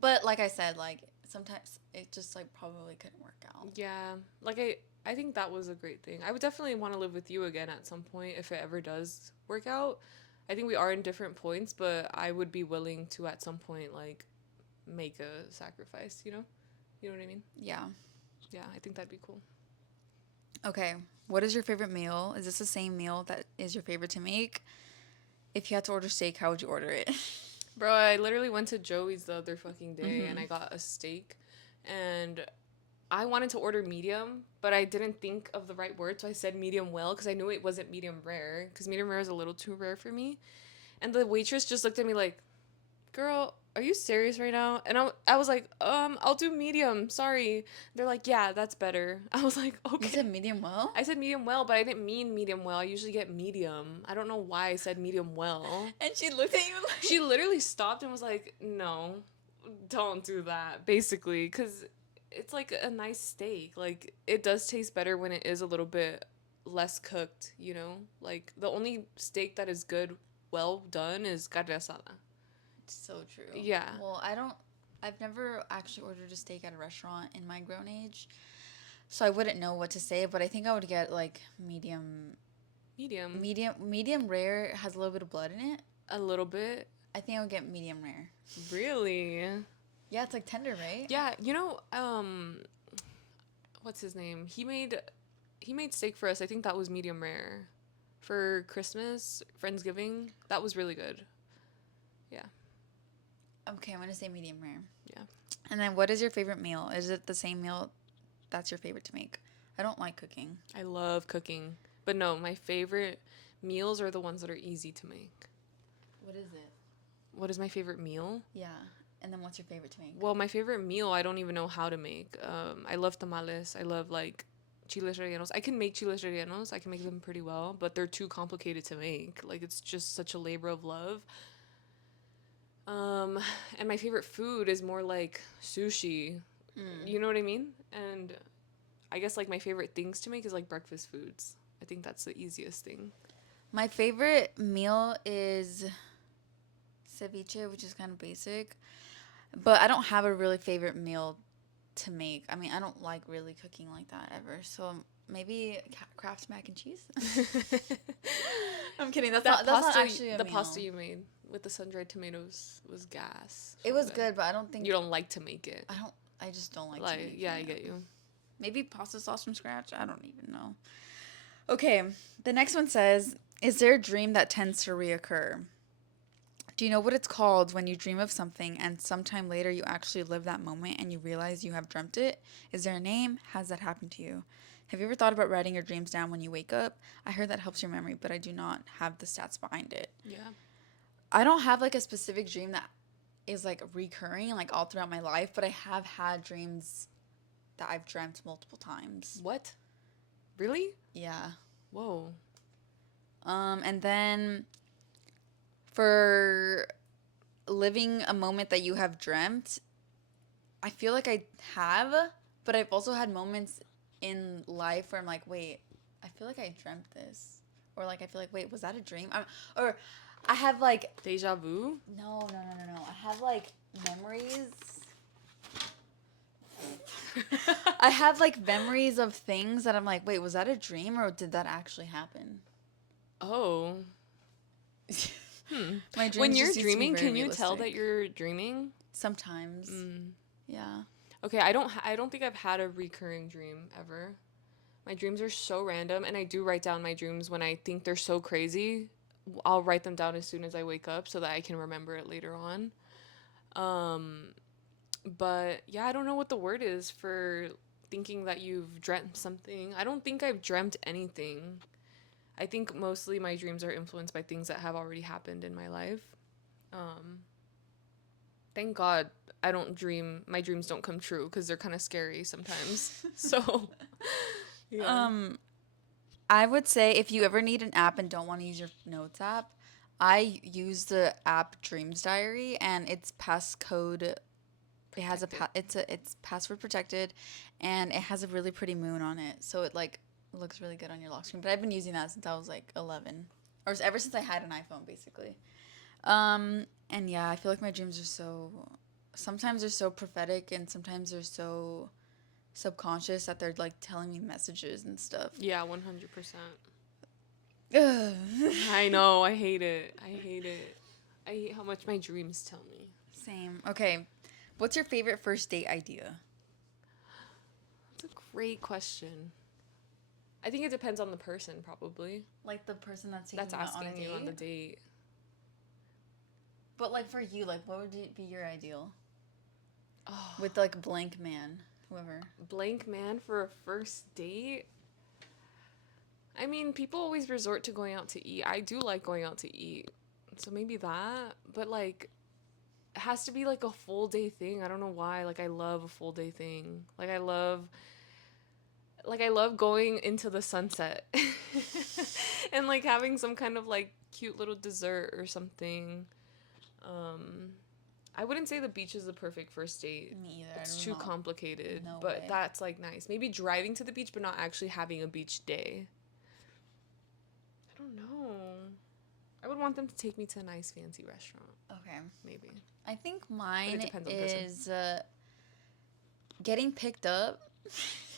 But like I said, like, sometimes it just, like, probably couldn't work out. Yeah. Like, I think that was a great thing. I would definitely want to live with you again at some point if it ever does work out. I think we are in different points, but I would be willing to, at some point, like, make a sacrifice, you know? You know what I mean? Yeah. Yeah, I think that'd be cool. Okay. What is your favorite meal? Is this the same meal that is your favorite to make? If you had to order steak, how would you order it? Bro, I literally went to Joey's the other fucking day and I got a steak. And I wanted to order medium, but I didn't think of the right word, so I said medium well because I knew it wasn't medium rare because medium rare is a little too rare for me. And the waitress just looked at me like, girl, are you serious right now? And I was like, I'll do medium. Sorry. They're like, yeah, that's better. I was like, okay. You said medium well? I said medium well, but I didn't mean medium well. I usually get medium. I don't know why I said medium well. And she looked at you like... She literally stopped and was like, no, don't do that, basically, because it's like a nice steak. Like, it does taste better when it is a little bit less cooked, you know? Like, the only steak that is good, well done, is carne asada. So true. Yeah. Well, I've never actually ordered a steak at a restaurant in my grown age, so I wouldn't know what to say, but I think I would get like medium rare has a little bit of blood in it. A little bit. I think I would get medium rare. Really? Yeah, it's like tender, right? Yeah, you know, what's his name? He made steak for us. I think that was medium rare. For Christmas, Friendsgiving, that was really good. Yeah. Okay, I'm gonna say medium rare. Yeah. And then, what is your favorite meal? Is it the same meal that's your favorite to make? I don't like cooking. I love cooking. But no, my favorite meals are the ones that are easy to make. What is it? What is my favorite meal? Yeah. And then, what's your favorite to make? Well, my favorite meal, I don't even know how to make. I love tamales. I love, like, chiles rellenos. I can make chiles rellenos. I can make them pretty well, but they're too complicated to make. Like, it's just such a labor of love. And my favorite food is more like sushi. You know what I mean? And I guess, like, my favorite things to make is, like, breakfast foods. I think that's the easiest thing. My favorite meal is ceviche, which is kind of basic. But I don't have a really favorite meal to make. I mean, I don't like really cooking like that ever. So maybe Kraft mac and cheese. I'm kidding. That's not actually a the meal. pasta you made with the sun-dried tomatoes was gas. It was good, but I don't think You don't like to make it. I just don't like to Like, make yeah, it. I get you. Maybe pasta sauce from scratch? I don't even know. Okay, the next one says, is there a dream that tends to reoccur? Do you know what it's called when you dream of something and sometime later you actually live that moment and you realize you have dreamt it? Is there a name? Has that happened to you? Have you ever thought about writing your dreams down when you wake up? I heard that helps your memory, but I do not have the stats behind it. Yeah. I don't have like a specific dream that is like recurring like all throughout my life, but I have had dreams that I've dreamt multiple times. What? Really? Yeah. Whoa. And then for living a moment that you have dreamt, I feel like I have, but I've also had moments in life where I'm like, wait, I feel like I dreamt this. Or like, I feel like, wait, was that a dream? Or I have like... Deja vu? No. I have like memories. I have like memories of things that I'm like, wait, was that a dream or did that actually happen? Oh. My dreams When you're just used to be dreaming, very can you tell realistic. that you're dreaming? Sometimes. Yeah. Okay, I don't think I've had a recurring dream ever. My dreams are so random, and I do write down my dreams when I think they're so crazy. I'll write them down as soon as I wake up so that I can remember it later on. But yeah, I don't know what the word is for thinking that you've dreamt something. I don't think I've dreamt anything. I think mostly my dreams are influenced by things that have already happened in my life. Thank God my dreams don't come true because they're kind of scary sometimes. So, yeah. I would say if you ever need an app and don't want to use your notes app, I use the app Dreams Diary and it's passcode. It has it's password protected, and it has a really pretty moon on it, so it like looks really good on your lock screen. But I've been using that since I was like 11, or ever since I had an iPhone, basically. And yeah, I feel like my dreams are sometimes they're so prophetic, and sometimes they're so subconscious that they're like telling me messages and stuff. Yeah, 100%. I know, I hate it. I hate how much my dreams tell me. Same. Okay. What's your favorite first date idea? That's a great question. I think it depends on the person, probably. Like the person that's asking you on the date. But like for you, like what would be your ideal? Oh. With like blank man, whoever. Blank man for a first date? I mean, people always resort to going out to eat. I do like going out to eat. So maybe that. But like... it has to be like a full day thing. I don't know why. Like I love a full day thing. Like I love going into the sunset and like having some kind of like cute little dessert or something. I wouldn't say the beach is the perfect first date. Me either. It's too complicated. No but way. That's like nice. Maybe driving to the beach but not actually having a beach day. I don't know. I would want them to take me to a nice fancy restaurant. Okay. Maybe. I think mine is getting picked up.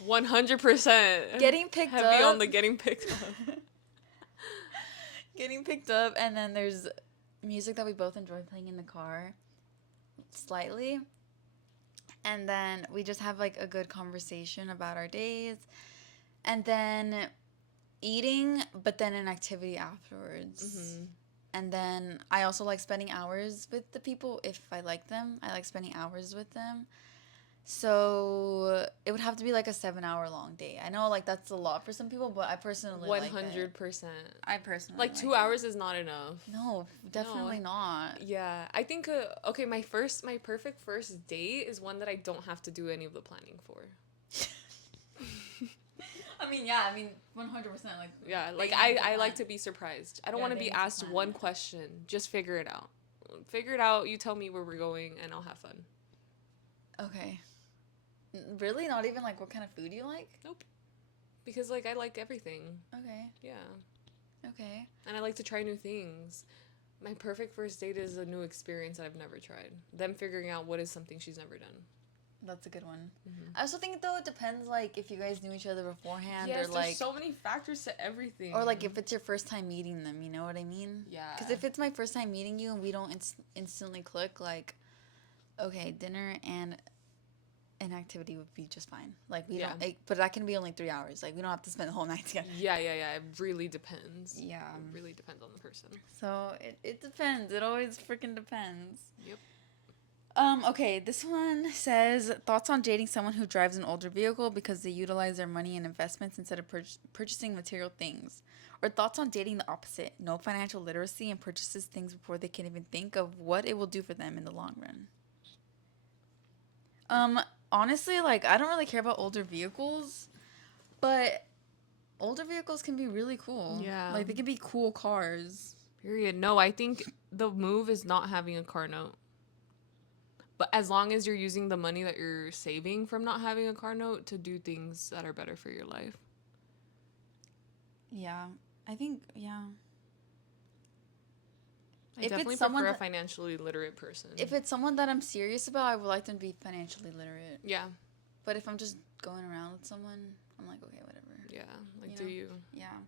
100%. Getting picked up. Heavy on the getting picked up. Getting picked up, and then there's music that we both enjoy playing in the car, slightly. And then we just have like a good conversation about our days. And then eating, but then an activity afterwards. Mm-hmm. And then I also like spending hours with the people if I like them. I like spending hours with them. So it would have to be like a 7 hour long date. I know like that's a lot for some people, but I personally like it. 100%. I personally Like 2 hours is not enough. No, definitely not. Yeah, I think okay, my perfect first date is one that I don't have to do any of the planning for. I mean, yeah, 100%. Like Yeah, like I like to be surprised. I don't want to be asked plan. one question. Just figure it out. Figure it out. You tell me where we're going, and I'll have fun. Okay. Really? Not even like what kind of food you like? Nope. Because like I like everything. Okay. Yeah. Okay. And I like to try new things. My perfect first date is a new experience that I've never tried. Them figuring out what is something she's never done. That's a good one. Mm-hmm. I also think though it depends like if you guys knew each other beforehand Yes, or like there's so many factors to everything. or like if it's your first time meeting them, you know what I mean? Yeah. Because if it's my first time meeting you and we don't instantly click, like, okay, dinner and an activity would be just fine. Like we don't, but that can be only 3 hours. Like we don't have to spend the whole night together. Yeah. It really depends. Yeah. It really depends on the person. So it depends. It always freaking depends. Yep. Okay, this one says thoughts on dating someone who drives an older vehicle because they utilize their money in investments instead of purchasing material things. Or thoughts on dating the opposite, no financial literacy and purchases things before they can even think of what it will do for them in the long run. Honestly, like I don't really care about older vehicles, but older vehicles can be really cool. Yeah. Like they can be cool cars. Period. No, I think the move is not having a car note. But as long as you're using the money that you're saving from not having a car note to do things that are better for your life. Yeah. I think, yeah. I definitely prefer a financially literate person. If it's someone that I'm serious about, I would like them to be financially literate. Yeah. But if I'm just going around with someone, I'm like, okay, whatever. Yeah. Like, do you? Yeah.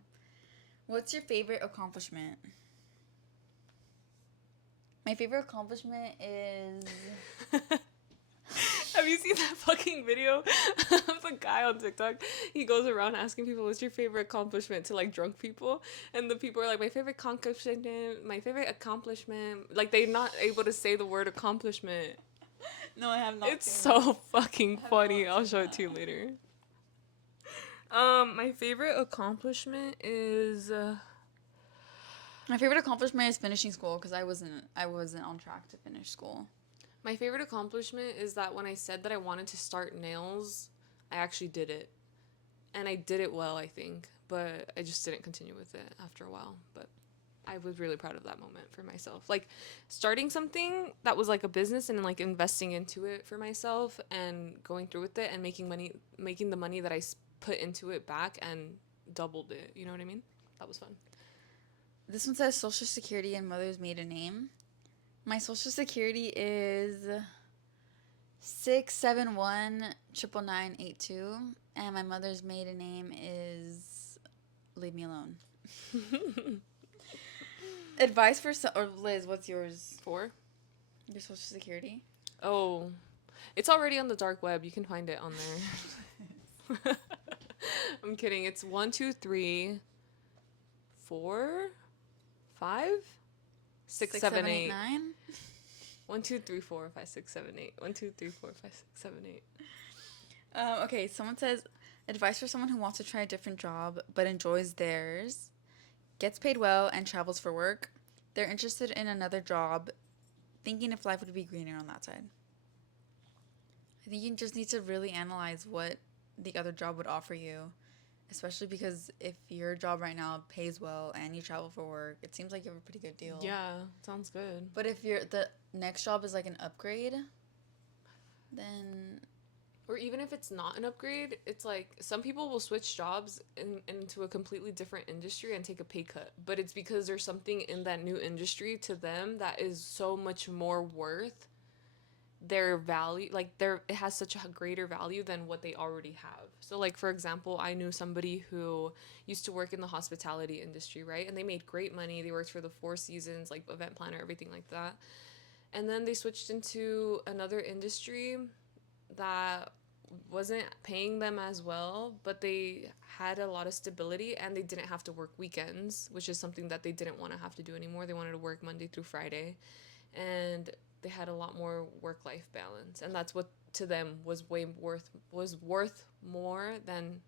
What's your favorite accomplishment? My favorite accomplishment is... Have you seen that fucking video of a guy on TikTok? He goes around asking people, what's your favorite accomplishment to, like, drunk people? And the people are like, my favorite accomplishment. Like, they're not able to say the word accomplishment. No, I have not. It's so fucking funny. I'll show it to you later. My favorite accomplishment is... My favorite accomplishment is finishing school because I wasn't on track to finish school. My favorite accomplishment is that when I said that I wanted to start nails, I actually did it. And I did it well, I think. But I just didn't continue with it after a while. But I was really proud of that moment for myself. Like, starting something that was like a business and like investing into it for myself and going through with it and making the money that I put into it back and doubled it. You know what I mean? That was fun. This one says Social Security and mother's maiden name. My Social Security is 671-99982, and my mother's maiden name is Leave Me Alone. Advice for or Liz, what's yours? For your Social Security? Oh, it's already on the dark web. You can find it on there. I'm kidding. It's 1, 2, 3, 4, 5, 6, 7, 8. 9. 1, 2, 3, 4, 5, 6, 7, 8. 1, 2, 3, 4, 5, 6, 7, 8. Okay, someone says advice for someone who wants to try a different job but enjoys theirs, gets paid well, and travels for work. They're interested in another job, thinking if life would be greener on that side. I think you just need to really analyze what the other job would offer you, especially because if your job right now pays well and you travel for work, it seems like you have a pretty good deal. Yeah, sounds good. But if the next job is like an upgrade, then... Or even if it's not an upgrade, it's like some people will switch jobs into a completely different industry and take a pay cut. But it's because there's something in that new industry to them that is so much more worth their value, like it has such a greater value than what they already have. So like for example, I knew somebody who used to work in the hospitality industry, right? And they made great money. They worked for the Four Seasons, like event planner, everything like that. And then they switched into another industry that wasn't paying them as well, but they had a lot of stability and they didn't have to work weekends, which is something that they didn't want to have to do anymore. They wanted to work Monday through Friday. And they had a lot more work-life balance, and that's what to them was worth more than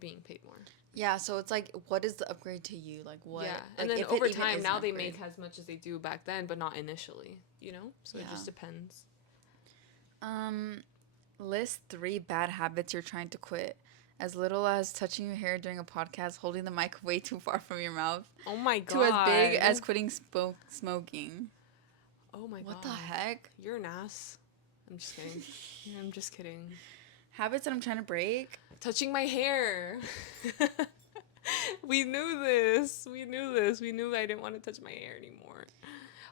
being paid more. Yeah, so it's like, what is the upgrade to you? Like, what? Yeah, Like, and then if over it even time is now an they upgrade. make as much as they do back then, but not initially, so it Yeah. just depends. List 3 bad habits you're trying to quit. As little as touching your hair during a podcast, holding the mic way too far from your mouth, Oh my to as big god. as quitting smoking. Oh my What god. the heck? You're an ass. I'm just kidding. Yeah, I'm just kidding. Habits that I'm trying to break? Touching my hair. We knew this. We knew I didn't want to touch my hair anymore.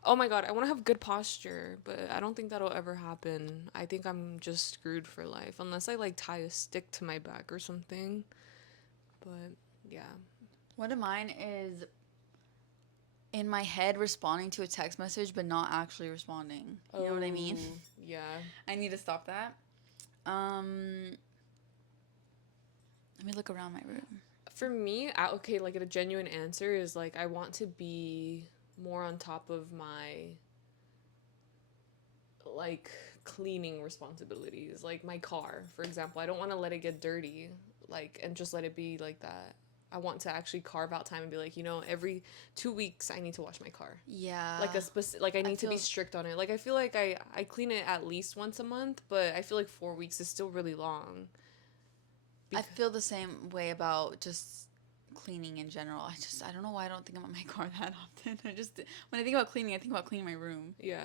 Oh my god, I want to have good posture, but I don't think that'll ever happen. I think I'm just screwed for life unless I like tie a stick to my back or something. But yeah. One of mine is in my head responding to a text message but not actually responding. You know what I mean? Yeah. I need to stop that. Let me look around my room. For me, okay, like a genuine answer is like I want to be more on top of my like cleaning responsibilities, like my car, for example. I don't want to let it get dirty, like, and just let it be like that. I want to actually carve out time and be like, every 2 weeks I need to wash my car. Yeah. Like like I need to be strict on it. Like I feel like I clean it at least once a month, but I feel like 4 weeks is still really long. I feel the same way about just cleaning in general. I don't know why I don't think about my car that often. When I think about cleaning, I think about cleaning my room. Yeah.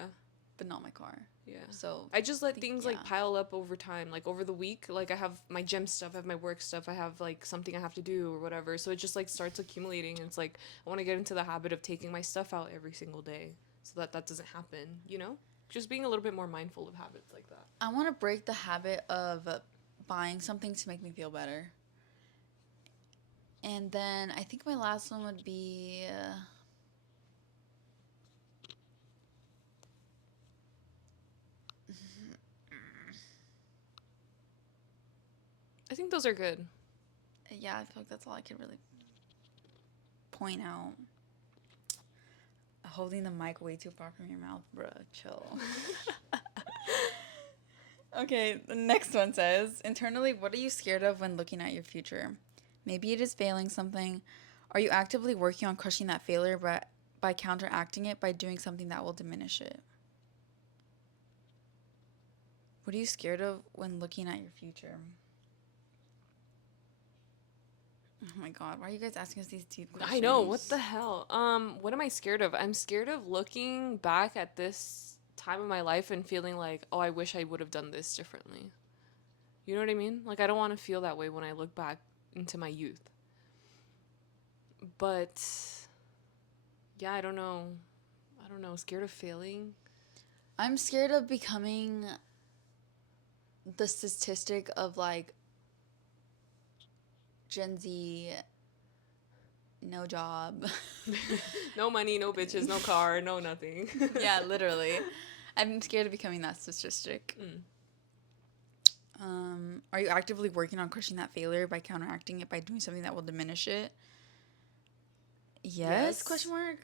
But not my car. Yeah. So I just let things like pile up over time, like over the week. Like I have my gym stuff, I have my work stuff, I have like something I have to do or whatever. So it just like starts accumulating. And it's like I want to get into the habit of taking my stuff out every single day so that doesn't happen, Just being a little bit more mindful of habits like that. I want to break the habit of buying something to make me feel better. And then I think my last one would be I think those are good. yeah, I feel like that's all I could really point out. Holding the mic way too far from your mouth, bruh. Chill. Okay, the next one says, internally, what are you scared of when looking at your future? Maybe it is failing something. Are you actively working on crushing that failure by counteracting it by doing something that will diminish it? What are you scared of when looking at your future? Oh my god, why are you guys asking us these deep questions? I know, what the hell? What am I scared of? I'm scared of looking back at this time of my life and feeling like, oh, I wish I would have done this differently. You know what I mean? Like I don't want to feel that way when I look back into my youth. But yeah, I don't know. Scared of failing? I'm scared of becoming the statistic of like Gen Z, no job. No money, no bitches, no car, no nothing. Yeah, literally. I'm scared of becoming that statistic. Are you actively working on crushing that failure by counteracting it by doing something that will diminish it? Yes? Question mark?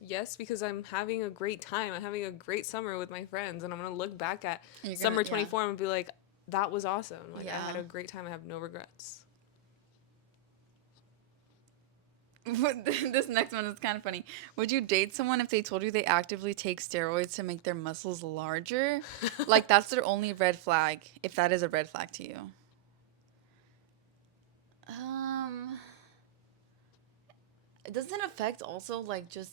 Yes, because I'm having a great time. I'm having a great summer with my friends, and I'm going to look back at summer 24 and be like, that was awesome. Like, I had a great time. I have no regrets. This next one is kind of funny. Would you date someone if they told you they actively take steroids to make their muscles larger? Like, that's their only red flag, if that is a red flag to you. It doesn't affect also, like, just...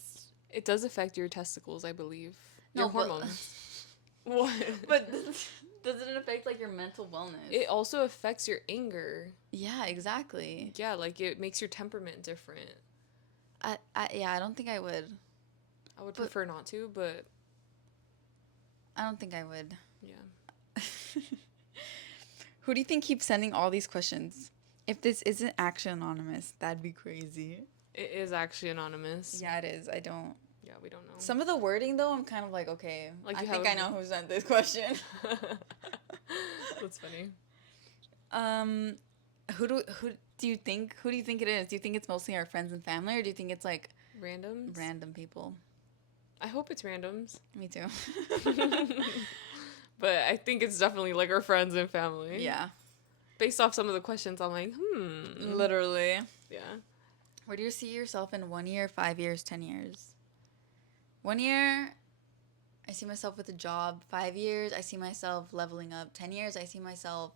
It does affect your testicles, I believe. No, your hormones. What? But does it affect, like, your mental wellness? It also affects your anger. Yeah, exactly. Yeah, like, it makes your temperament different. I don't think I would. I would prefer not to, but... I don't think I would. Yeah. Who do you think keeps sending all these questions? If this isn't actually anonymous, that'd be crazy. It is actually anonymous. Yeah, it is. I don't. Yeah, we don't know. Some of the wording, though, I'm kind of like, okay, Like I you think have I know who sent this question. That's funny. Who do you think it is? Do you think it's mostly our friends and family, or do you think it's like Randoms? random people? I hope it's randoms. Me too. But I think it's definitely like our friends and family. Yeah. Based off some of the questions, I'm like, Literally. Yeah. Where do you see yourself in 1 year, 5 years, 10 years? 1 year, I see myself with a job. 5 years, I see myself leveling up. 10 years, I see myself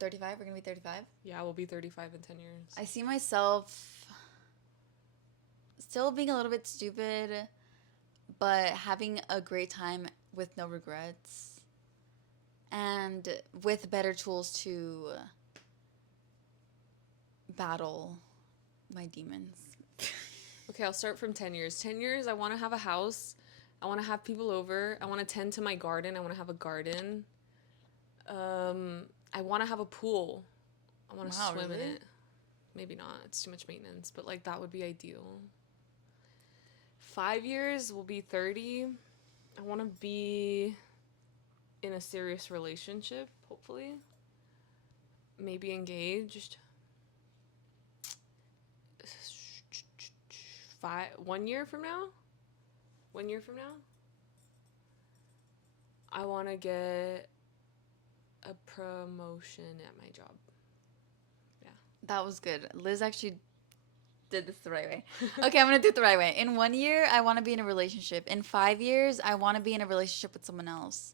35. We're going to be 35. Yeah, we'll be 35 in 10 years. I see myself still being a little bit stupid, but having a great time with no regrets and with better tools to battle my demons. Okay, I'll start from 10 years. 10 years, I want to have a house. I want to have people over. I want to tend to my garden. I want to have a garden. I want to have a pool. I want to swim in it. Maybe not. It's too much maintenance, but like that would be ideal. 5 years will be 30. I want to be in a serious relationship, hopefully. Maybe engaged. 1 year from now? 1 year from now? I want to get a promotion at my job. Yeah. That was good. Liz actually did this the right way. Okay, I'm going to do it the right way. In 1 year, I want to be in a relationship. In 5 years, I want to be in a relationship with someone else.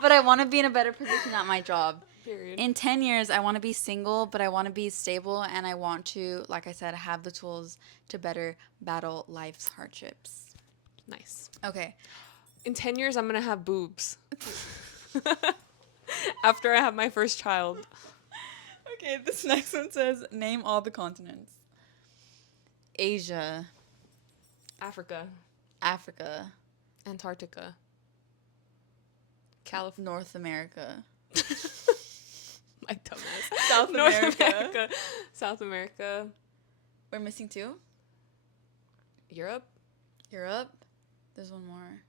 But I want to be in a better position at my job. Period. In 10 years, I want to be single, but I want to be stable, and I want to, like I said, have the tools to better battle life's hardships. Nice. Okay. In 10 years, I'm going to have boobs. After I have my first child. Okay, this next one says, name all the continents. Asia. Africa. Africa. Antarctica. California. North America. My dumbass. South America. South America. We're missing 2. Europe. Europe. There's one more.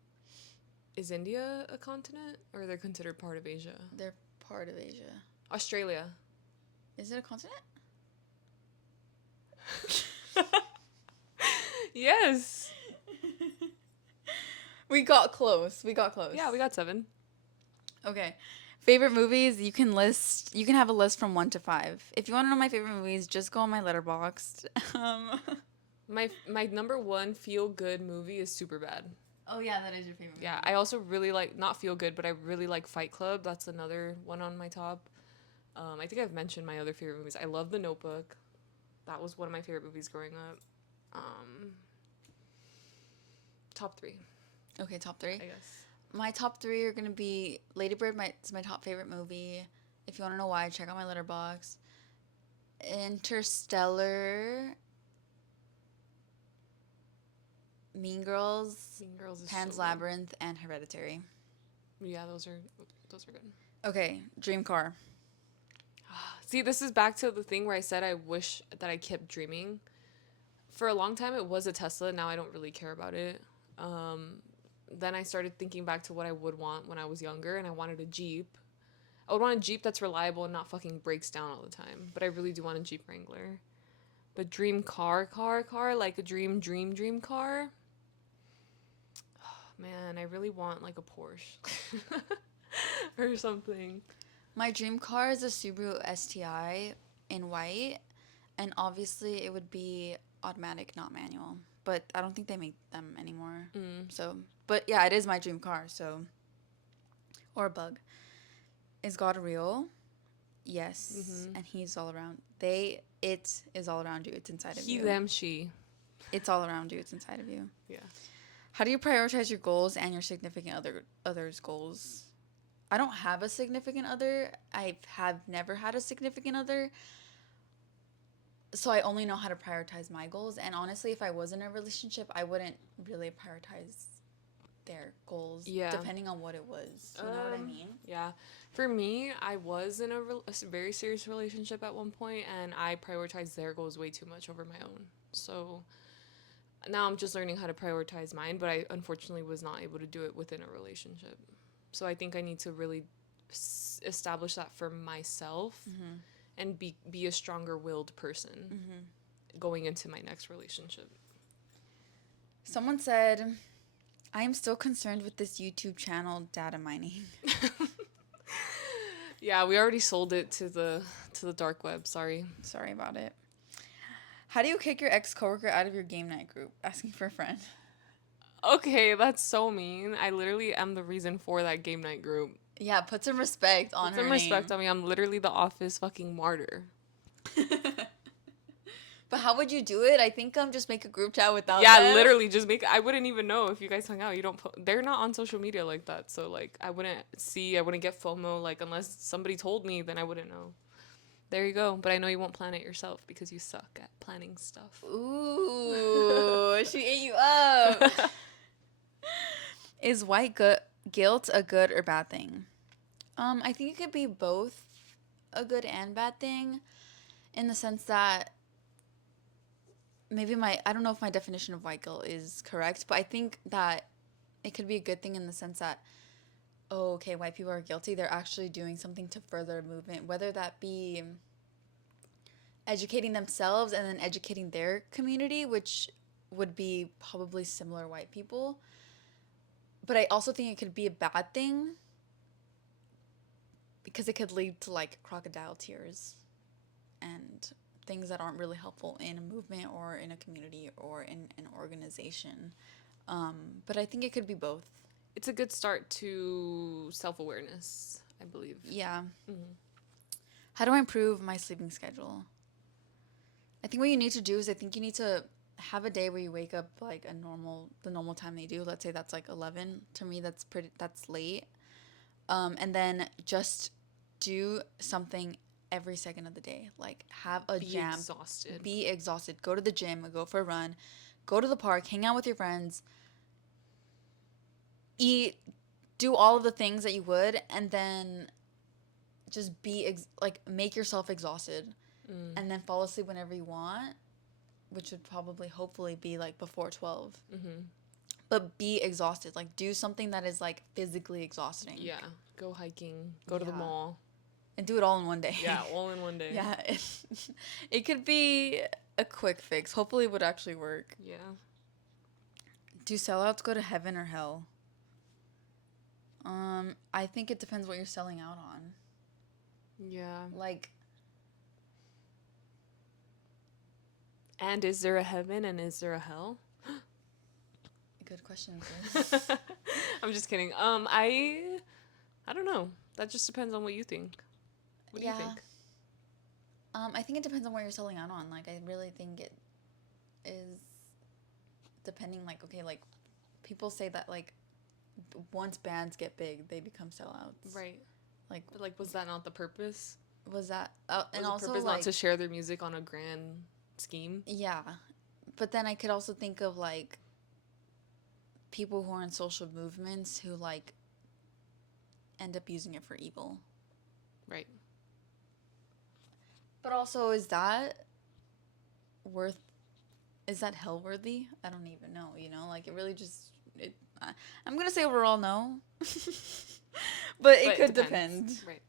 Is India a continent, or they're considered part of Asia? They're part of Asia. Australia. Is it a continent? Yes. We got close. Yeah, we got 7. Okay. Favorite movies, you can have a list from 1 to 5. If you want to know my favorite movies, just go on my Letterboxd. My number 1 feel good movie is Superbad. Oh yeah, that is your favorite movie. Yeah, I also really like, not feel good, but I really like Fight Club. That's another one on my top. I think I've mentioned my other favorite movies. I love The Notebook. That was one of my favorite movies growing up. Top 3. Okay, top 3. I guess. My top 3 are going to be Lady Bird, it's my top favorite movie. If you want to know why, check out my Letterboxd. Interstellar. Mean Girls. Mean Girls is Pan's so Labyrinth, and Hereditary. good. Yeah, those are good. Okay, dream car. See, this is back to the thing where I said I wish that I kept dreaming. For a long time, it was a Tesla. Now I don't really care about it. Then I started thinking back to what I would want when I was younger, and I wanted a Jeep. I would want a Jeep that's reliable and not fucking breaks down all the time. But I really do want a Jeep Wrangler. But dream car, like a dream car. Oh, man, I really want like a Porsche or something. My dream car is a Subaru STI in white, and obviously it would be automatic, not manual. But I don't think they make them anymore. So, but yeah, it is my dream car. So, or a Bug. Is God real? Yes, and He's all around. It is all around you. It's inside of you. He, them, she. It's all around you. It's inside of you. Yeah. How do you prioritize your goals and your significant other's goals? I don't have a significant other. I have never had a significant other. So I only know how to prioritize my goals. And honestly, if I was in a relationship, I wouldn't really prioritize their goals, Yeah. depending on what it was. You know what I mean? Yeah. For me, I was in a very serious relationship at one point, and I prioritized their goals way too much over my own. So now I'm just learning how to prioritize mine, but I unfortunately was not able to do it within a relationship. So I think I need to really establish that for myself and be a stronger willed person going into my next relationship. Someone said, I am still concerned with this YouTube channel data mining. Yeah, we already sold it to the dark web. Sorry. Sorry about it. How do you kick your ex-coworker out of your game night group? Asking for a friend. Okay, that's so mean. I literally am the reason for that game night group. Yeah, put some respect on Put her some respect name. on me. I'm literally the office fucking martyr. But how would you do it? I think just make a group chat without Yeah, them. literally just make. I wouldn't even know if you guys hung out. You don't. They're not on social media like that. So like, I wouldn't see. I wouldn't get FOMO. Like unless somebody told me, then I wouldn't know. There you go. But I know you won't plan it yourself because you suck at planning stuff. Ooh, she ate you up. Is guilt a good or bad thing? I think it could be both a good and bad thing, in the sense that maybe I don't know if my definition of white guilt is correct, but I think that it could be a good thing in the sense that, oh, okay, white people are guilty. They're actually doing something to further a movement, whether that be educating themselves and then educating their community, which would be probably similar white people. But I also think it could be a bad thing because it could lead to like crocodile tears and things that aren't really helpful in a movement or in a community or in an organization. But I think it could be both. It's a good start to self-awareness, I believe. Yeah. How do I improve my sleeping schedule? I think what you need to do is I think you need to have a day where you wake up like the normal time they do. Let's say that's like 11. To me, that's late. And then just do something every second of the day. Like have a jam. Be exhausted. Go to the gym, go for a run, go to the park, hang out with your friends, eat, do all of the things that you would, and then just make yourself exhausted, and then fall asleep whenever you want, which would probably hopefully be like before 12. But be exhausted. Like do something that is like physically exhausting. Yeah, go hiking, go to the mall. And do it all in one day. Yeah, all in one day. Yeah, it could be a quick fix. Hopefully it would actually work. Yeah. Do sellouts go to heaven or hell? I think it depends what you're selling out on. Yeah. Like, and is there a heaven and is there a hell? good question. I'm just kidding. I don't know. That just depends on what you think. What do you think? I think it depends on what you're selling out on. Like, I really think it is depending. Like, okay, like people say that like once bands get big, they become sellouts. Right. Like was that not the purpose? Was that and was also the purpose like not to share their music on a grand scheme? Yeah, but then I could also think of like people who are in social movements who like end up using it for evil. Right. But also, is that hell worthy? I don't even know, like it really just, I'm going to say overall no. but it could depend. Right.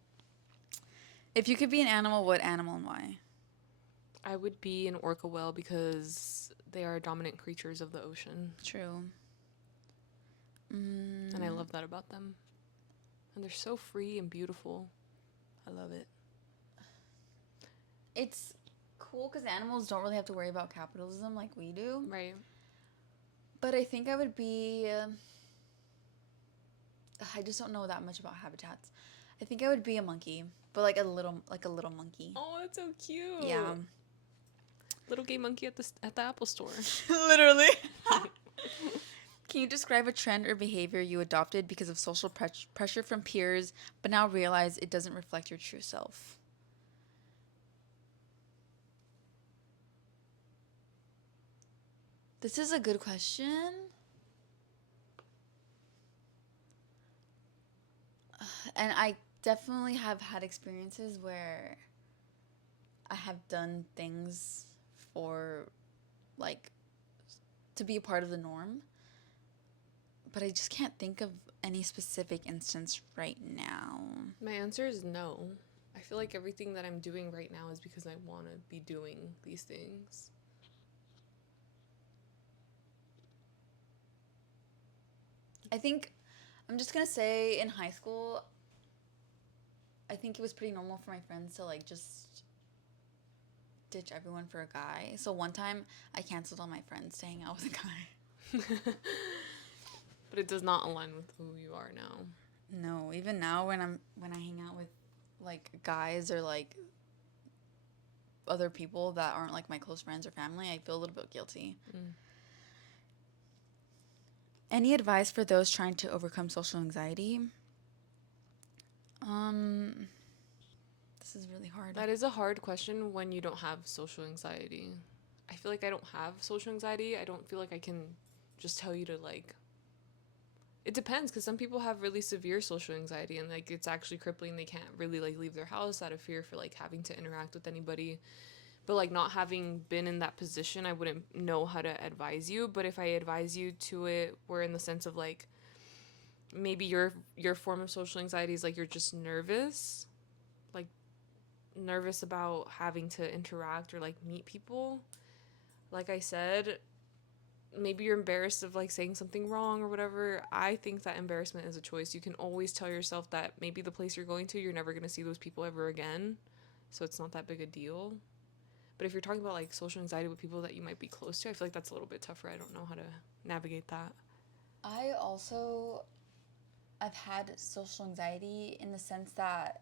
If you could be an animal, what animal and why? I would be an orca whale because they are dominant creatures of the ocean. True. And I love that about them. And they're so free and beautiful. I love it. It's cool because animals don't really have to worry about capitalism like we do. Right. But I think I would be... I just don't know that much about habitats. I think I would be a monkey, but like a little monkey. Oh, that's so cute. Yeah. Little gay monkey at the Apple store. Literally. Can you describe a trend or behavior you adopted because of social pressure from peers, but now realize it doesn't reflect your true self? This is a good question. And I definitely have had experiences where I have done things for, like, to be a part of the norm, but I just can't think of any specific instance right now. My answer is no. I feel like everything that I'm doing right now is because I want to be doing these things. I think I'm just gonna say in high school, I think it was pretty normal for my friends to like just ditch everyone for a guy. So one time I canceled on my friends to hang out with a guy. But it does not align with who you are now. No, even now when I hang out with like guys or like other people that aren't like my close friends or family, I feel a little bit guilty. Mm. Any advice for those trying to overcome social anxiety? Um, this is really hard. That is a hard question when you don't have social anxiety. I feel like I don't have social anxiety. I don't feel like I can just tell you to like. It depends because some people have really severe social anxiety and like it's actually crippling. They can't really like leave their house out of fear for like having to interact with anybody. But like not having been in that position, I wouldn't know how to advise you. But if I advise you to it, we're in the sense of like maybe your form of social anxiety is like you're just nervous, like nervous about having to interact or like meet people. Like I said, maybe you're embarrassed of like saying something wrong or whatever. I think that embarrassment is a choice. You can always tell yourself that maybe the place you're going to, you're never going to see those people ever again. So it's not that big a deal. But if you're talking about like social anxiety with people that you might be close to, I feel like that's a little bit tougher. I don't know how to navigate that. I've had social anxiety in the sense that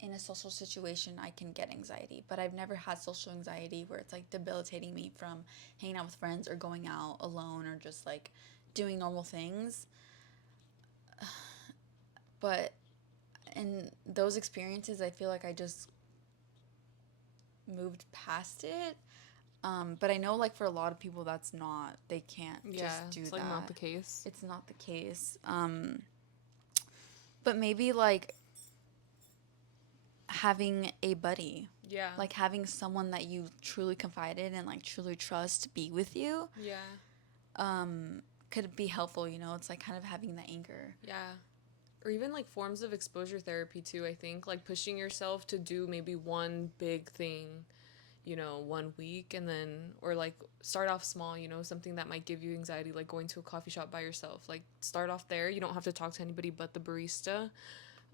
in a social situation I can get anxiety, but I've never had social anxiety where it's like debilitating me from hanging out with friends or going out alone or just like doing normal things. But in those experiences, I feel like I just moved past it. But I know, like, for a lot of people, that's not, they can't Yeah, just do it's that. like not the case. It's not the case. But maybe, like, having a buddy, Yeah. like, having someone that you truly confide in and, like, truly trust be with you, Yeah. could be helpful, you know? It's like kind of having that anchor. Yeah. Or even like forms of exposure therapy too, I think. Like pushing yourself to do maybe one big thing, 1 week and then, or like start off small, something that might give you anxiety, like going to a coffee shop by yourself. Like start off there. You don't have to talk to anybody but the barista.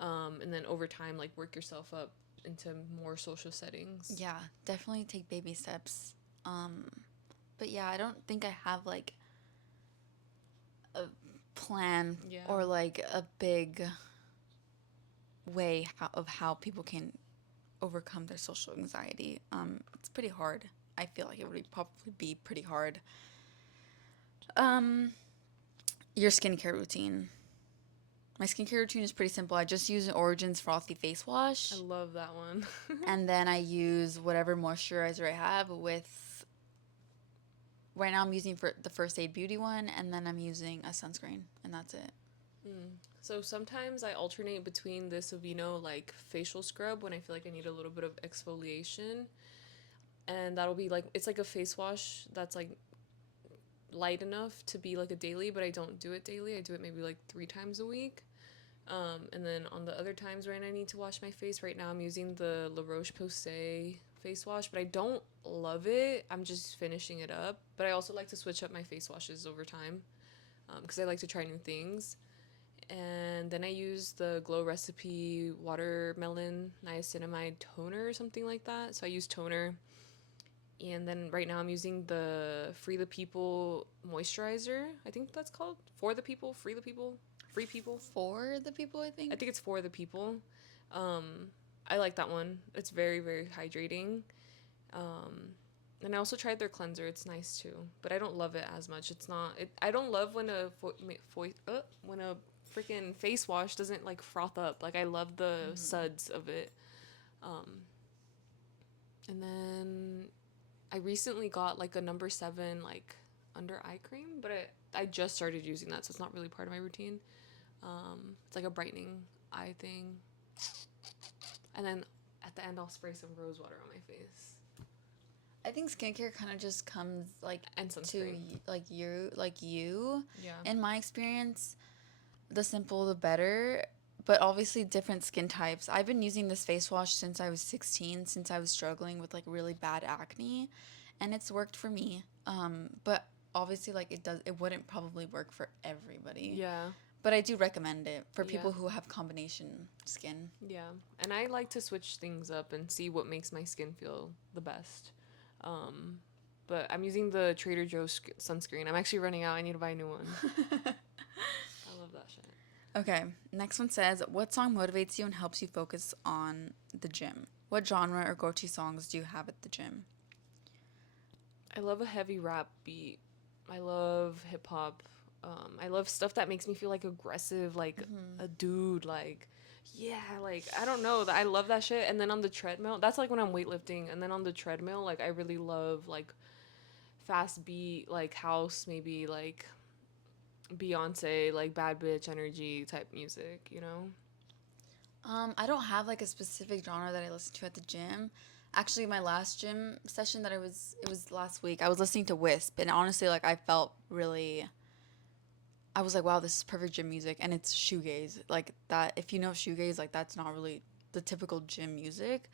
And then over time, like work yourself up into more social settings. Yeah, definitely take baby steps. But yeah, I don't think I have like a plan Yeah. or like a big way of how people can overcome their social anxiety. It's pretty hard. I feel like it would probably be pretty hard. Um, your skincare routine. My skincare routine is pretty simple. I just use an Origins Frothy Face Wash. I love that one. And then I use whatever moisturizer I have with. Right now I'm using for the First Aid Beauty one, and then I'm using a sunscreen, and that's it. So sometimes I alternate between this Aveeno like facial scrub when I feel like I need a little bit of exfoliation, and that'll be like it's like a face wash that's like light enough to be like a daily, but I don't do it daily. I do it maybe like 3 times a week. And then on the other times when I need to wash my face, right now I'm using the La Roche-Posay face wash, but I don't love it. I'm just finishing it up. But I also like to switch up my face washes over time because I like to try new things. And then I use the Glow Recipe Watermelon Niacinamide Toner or something like that. So I use toner. And then right now I'm using the Free the People moisturizer. I think that's called For the People, Free the People, Free People. For the people, I think. I think it's For the People. I like that one. It's very, very hydrating. And I also tried their cleanser. It's nice too, but I don't love it as much. It's not. I don't love when when a freaking face wash doesn't like froth up. Like I love the suds of it. And then I recently got like a No. 7 like under eye cream, but I just started using that, so it's not really part of my routine. It's like a brightening eye thing. And then at the end, I'll spray some rose water on my face. I think skincare kind of just comes like And to sunscreen. you. Yeah. In my experience, the simple the better. But obviously different skin types. I've been using this face wash since I was 16, since I was struggling with like really bad acne, and it's worked for me. But obviously like it wouldn't probably work for everybody. Yeah. But I do recommend it for Yeah. people who have combination skin. Yeah. And I like to switch things up and see what makes my skin feel the best. But I'm using the Trader Joe's sunscreen. I'm actually running out. I need to buy a new one. I love that shit. Okay, next one says, what song motivates you and helps you focus on the gym? What genre or go-to songs do you have at the gym? I love a heavy rap beat. I love hip hop. I love stuff that makes me feel like aggressive, like a dude, like yeah, like I don't know. I love that shit. And then on the treadmill, that's like when I'm weightlifting. And then on the treadmill, like I really love like fast beat, like house, maybe like Beyonce, like bad bitch energy type music, you know? I don't have like a specific genre that I listen to at the gym. Actually, my last gym session it was last week. I was listening to Wisp, and honestly, like I felt really. I was like, wow, this is perfect gym music, and it's shoegaze. Like that, if you know shoegaze, like that's not really the typical gym music.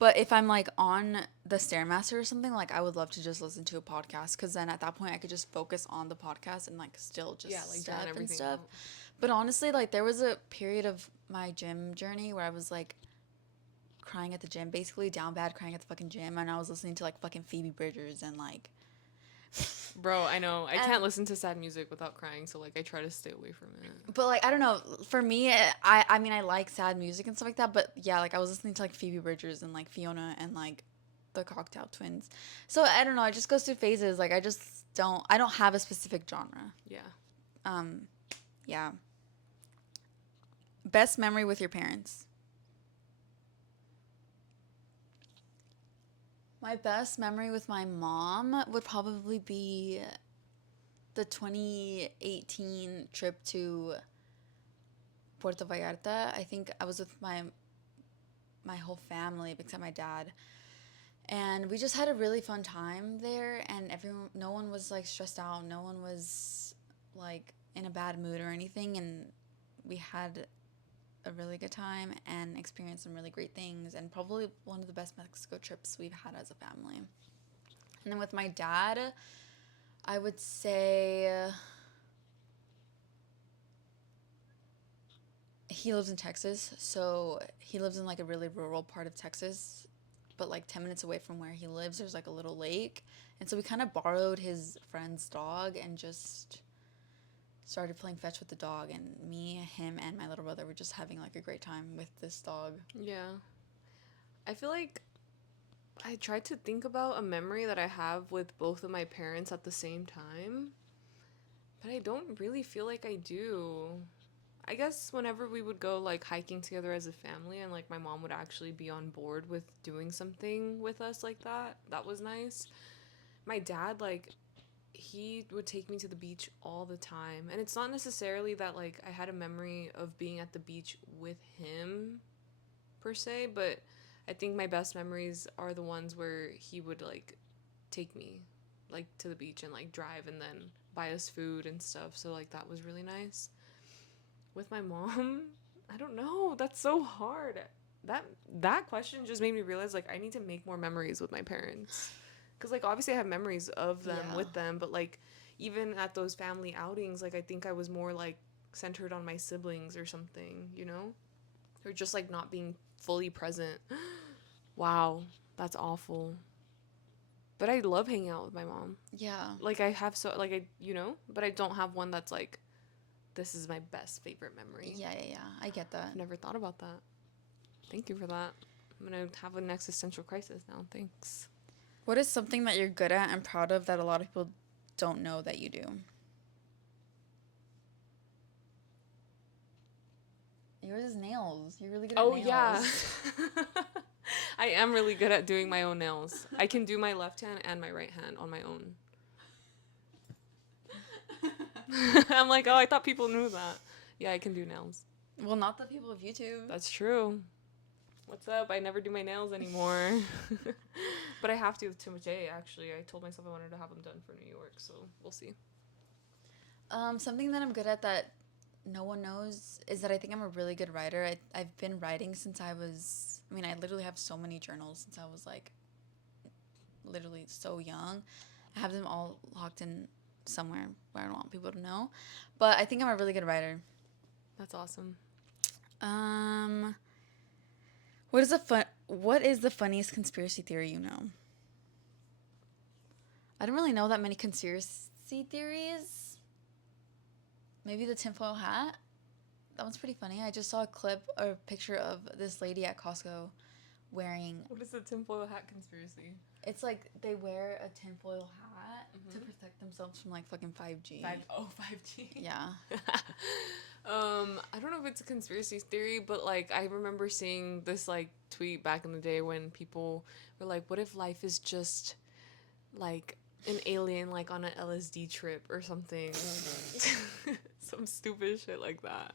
But if I'm like on the Stairmaster or something, like I would love to just listen to a podcast because then at that point I could just focus on the podcast and like still just Yeah, like step drown and everything stuff. out. But honestly, like there was a period of my gym journey where I was like crying at the gym, basically down bad crying at the fucking gym, and I was listening to like fucking Phoebe Bridgers and like Bro, I know. I and can't listen to sad music without crying, so like I try to stay away from it. but like I don't know, for me I mean I like sad music and stuff like that, but yeah, like I was listening to like Phoebe Bridgers and like Fiona and like the Cocktail Twins. So I don't know, it just goes through phases. Like I don't have a specific genre. Yeah. Um yeah. Best memory with your parents. My best memory with my mom would probably be the 2018 trip to Puerto Vallarta. I think I was with my whole family except my dad. And we just had a really fun time there, and no one was like stressed out. No one was like in a bad mood or anything, and we had a really good time and experienced some really great things, and probably one of the best Mexico trips we've had as a family. And then with my dad, I would say he lives in Texas, so he lives in like a really rural part of Texas, but like 10 minutes away from where he lives, there's like a little lake. And so we kind of borrowed his friend's dog and just started playing fetch with the dog. And me, him, and my little brother were just having like a great time with this dog. Yeah. I feel like I tried to think about a memory that I have with both of my parents at the same time, but I don't really feel like I do. I guess whenever we would go like hiking together as a family and like my mom would actually be on board with doing something with us like that, that was nice. My dad, like, he would take me to the beach all the time. And it's not necessarily that like I had a memory of being at the beach with him per se, but I think my best memories are the ones where he would like take me like to the beach and like drive and then buy us food and stuff. So like that was really nice. With my mom, I don't know. That's so hard. That question just made me realize like I need to make more memories with my parents. Cuz like obviously I have memories of them Yeah. with them, but like even at those family outings, like I think I was more like centered on my siblings or something, you know? Or just like not being fully present. Wow, that's awful. But I love hanging out with my mom. Yeah. Like I have so like I but I don't have one that's like this is my best favorite memory. Yeah. I get that. I've never thought about that. Thank you for that. I'm gonna have an existential crisis now. Thanks. What is something that you're good at and proud of that a lot of people don't know that you do? Yours is nails. You're really good at Oh nails. yeah. I am really good at doing my own nails. I can do my left hand and my right hand on my own. I'm like, oh, I thought people knew that. Yeah, I can do nails. Well, not the people of YouTube. That's true. What's up? I never do my nails anymore. But I have to today, actually. I told myself I wanted to have them done for New York, so we'll see. Something that I'm good at that no one knows is that I think I'm a really good writer. I've been writing since I was, I mean, I literally have so many journals since I was like literally so young. I have them all locked in somewhere where I don't want people to know. But I think I'm a really good writer. That's awesome. Um, what is the funniest conspiracy theory you know? I don't really know that many conspiracy theories. Maybe the tinfoil hat. That one's pretty funny. I just saw a clip or a picture of this lady at Costco wearing. What is the tinfoil hat conspiracy? It's like they wear a tinfoil hat to protect themselves from like fucking 5G. 5G. Yeah. I don't know if it's a conspiracy theory, but like I remember seeing this like tweet back in the day when people were like, what if life is just like an alien like on an LSD trip or something? Some stupid shit like that.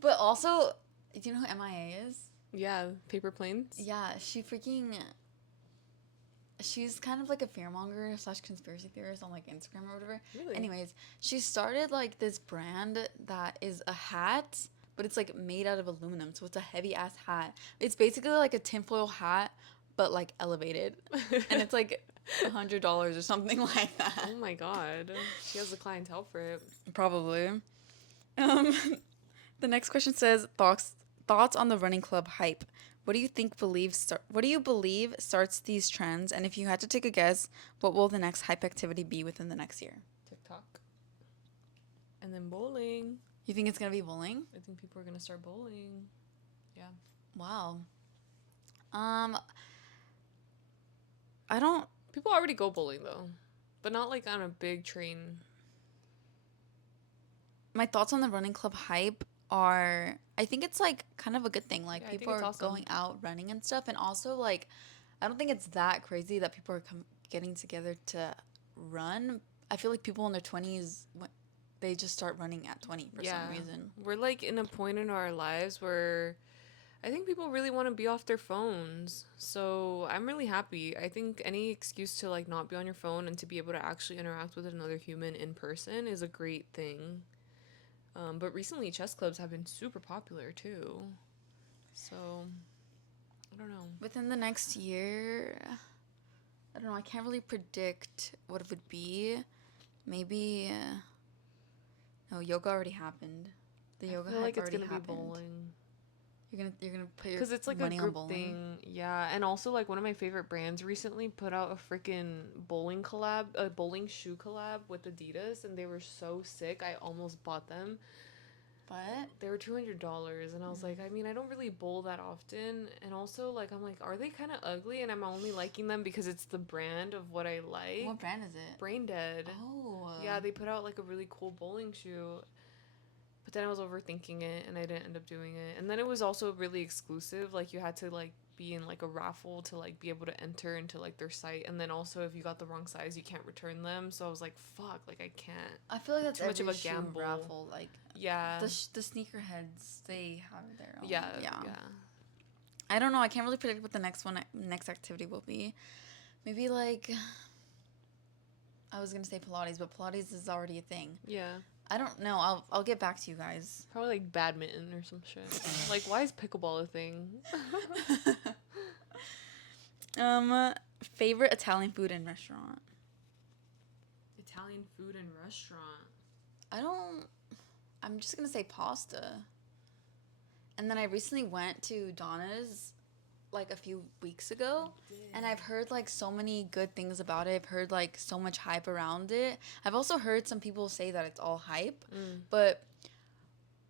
But also, do you know who MIA is? Yeah, paper planes. Yeah, she's kind of like a fearmonger / conspiracy theorist on like Instagram or whatever. Really? Anyways, she started like this brand that is a hat, but it's like made out of aluminum, so it's a heavy ass hat. It's basically like a tinfoil hat, but like elevated, and it's like $100 or something like that. Oh my god, she has the clientele for it. Probably. Um, the next question says thoughts on the running club hype. What do you believe starts these trends? And if you had to take a guess, what will the next hype activity be within the next year? TikTok. And then bowling. You think it's gonna be bowling? I think people are gonna start bowling. Yeah. Wow. I don't. People already go bowling though, but not like on a big train. My thoughts on the running club hype are, I think it's like kind of a good thing. Like Yeah, I think people it's are awesome. going out running and stuff, and also like, I don't think it's that crazy that people are getting together to run. I feel like people in their 20s, they just start running at 20 for some reason. We're like in a point in our lives where I think people really want to be off their phones. So I'm really happy. I think any excuse to like not be on your phone and to be able to actually interact with another human in person is a great thing. But recently chess clubs have been super popular too. So I don't know. Within the next year, I don't know. I can't really predict what it would be. Maybe, no, yoga already happened. The yoga I feel hype like it's already gonna happened. be bowling. You're gonna put your Because it's like a money on group bowling. thing. Yeah. And also, like, one of my favorite brands recently put out a freaking bowling collab, a bowling shoe collab with Adidas, and they were so sick. I almost bought them. But They were $200, and I was like, I mean, I don't really bowl that often. And also, like, I'm like, are they kind of ugly? And I'm only liking them because it's the brand of what I like. what brand is it? Brain Dead. Oh. Yeah, they put out, like, a really cool bowling shoe. But then I was overthinking it, and I didn't end up doing it. And then it was also really exclusive. Like, you had to, like, be in, like, a raffle to, like, be able to enter into, like, their site. And then also, if you got the wrong size, you can't return them. So I was like, fuck, like, I can't. I feel like that's too much of every a shoe gamble. raffle. Like Yeah. the sneakerheads, they have their own. Yeah. I don't know. I can't really predict what the next activity will be. Maybe like, I was gonna say Pilates, but Pilates is already a thing. Yeah. I don't know. I'll get back to you guys. Probably, like, badminton or some shit. Like, why is pickleball a thing? Favorite Italian food and restaurant. Italian food and restaurant. I'm just gonna say pasta. And then I recently went to Donna's like a few weeks ago, and I've heard like so many good things about it. I've heard like so much hype around it. I've also heard some people say that it's all hype, but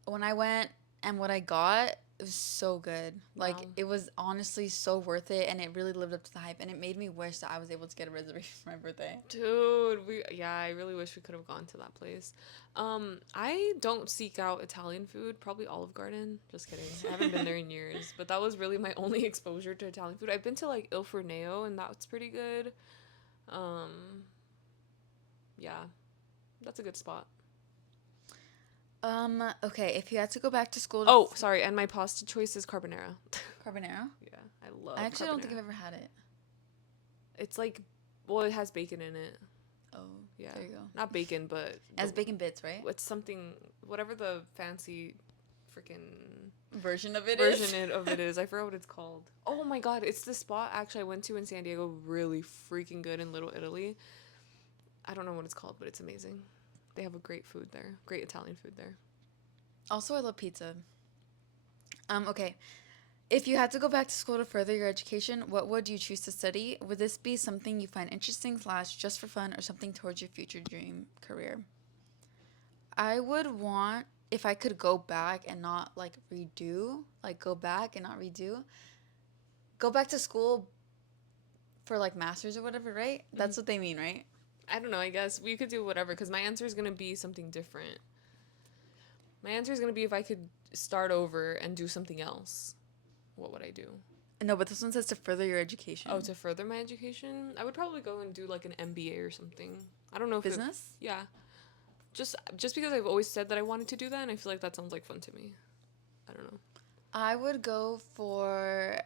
when I went and what I got, it was so good. Like, Wow. it was honestly so worth it, and it really lived up to the hype, and it made me wish that I was able to get a reservation for my birthday. Dude, I really wish we could have gone to that place. I don't seek out Italian food, probably Olive Garden. Just kidding. I haven't been there in years, but that was really my only exposure to Italian food. I've been to like Il Forneo, and that's pretty good. Yeah. That's a good spot. Okay, if you had to go back to school to Oh, sorry, and my pasta choice is carbonara. carbonara? Yeah, I love I actually don't think I've carbonara. ever had it. It's like, well, it has bacon in it. Oh, Yeah, there you go. not bacon, but It has bacon bits, right? it's something, whatever the fancy freaking Version of it is. version of it is. I forgot what it's called. Oh my god, it's the spot actually I went to in San Diego, really freaking good in Little Italy. I don't know what it's called, but it's amazing. They have a great food there, great Italian food there. Also, I love pizza. Okay. If you had to go back to school to further your education, what would you choose to study? Would this be something you find interesting slash just for fun or something towards your future dream career? I would want, if I could go back and not like redo, like go back and not redo, go back to school for like masters or whatever, right? Mhm. That's what they mean, right? I don't know, I guess we could do whatever because my answer is going to be something different. My answer is going to be if I could start over and do something else, what would I do? No, but this one says to further your education. Oh, to further my education, I would probably go and do like an MBA or something. I don't know if Business? yeah. Just because I've always said that I wanted to do that and I feel like that sounds like fun to me. I don't know. I would go for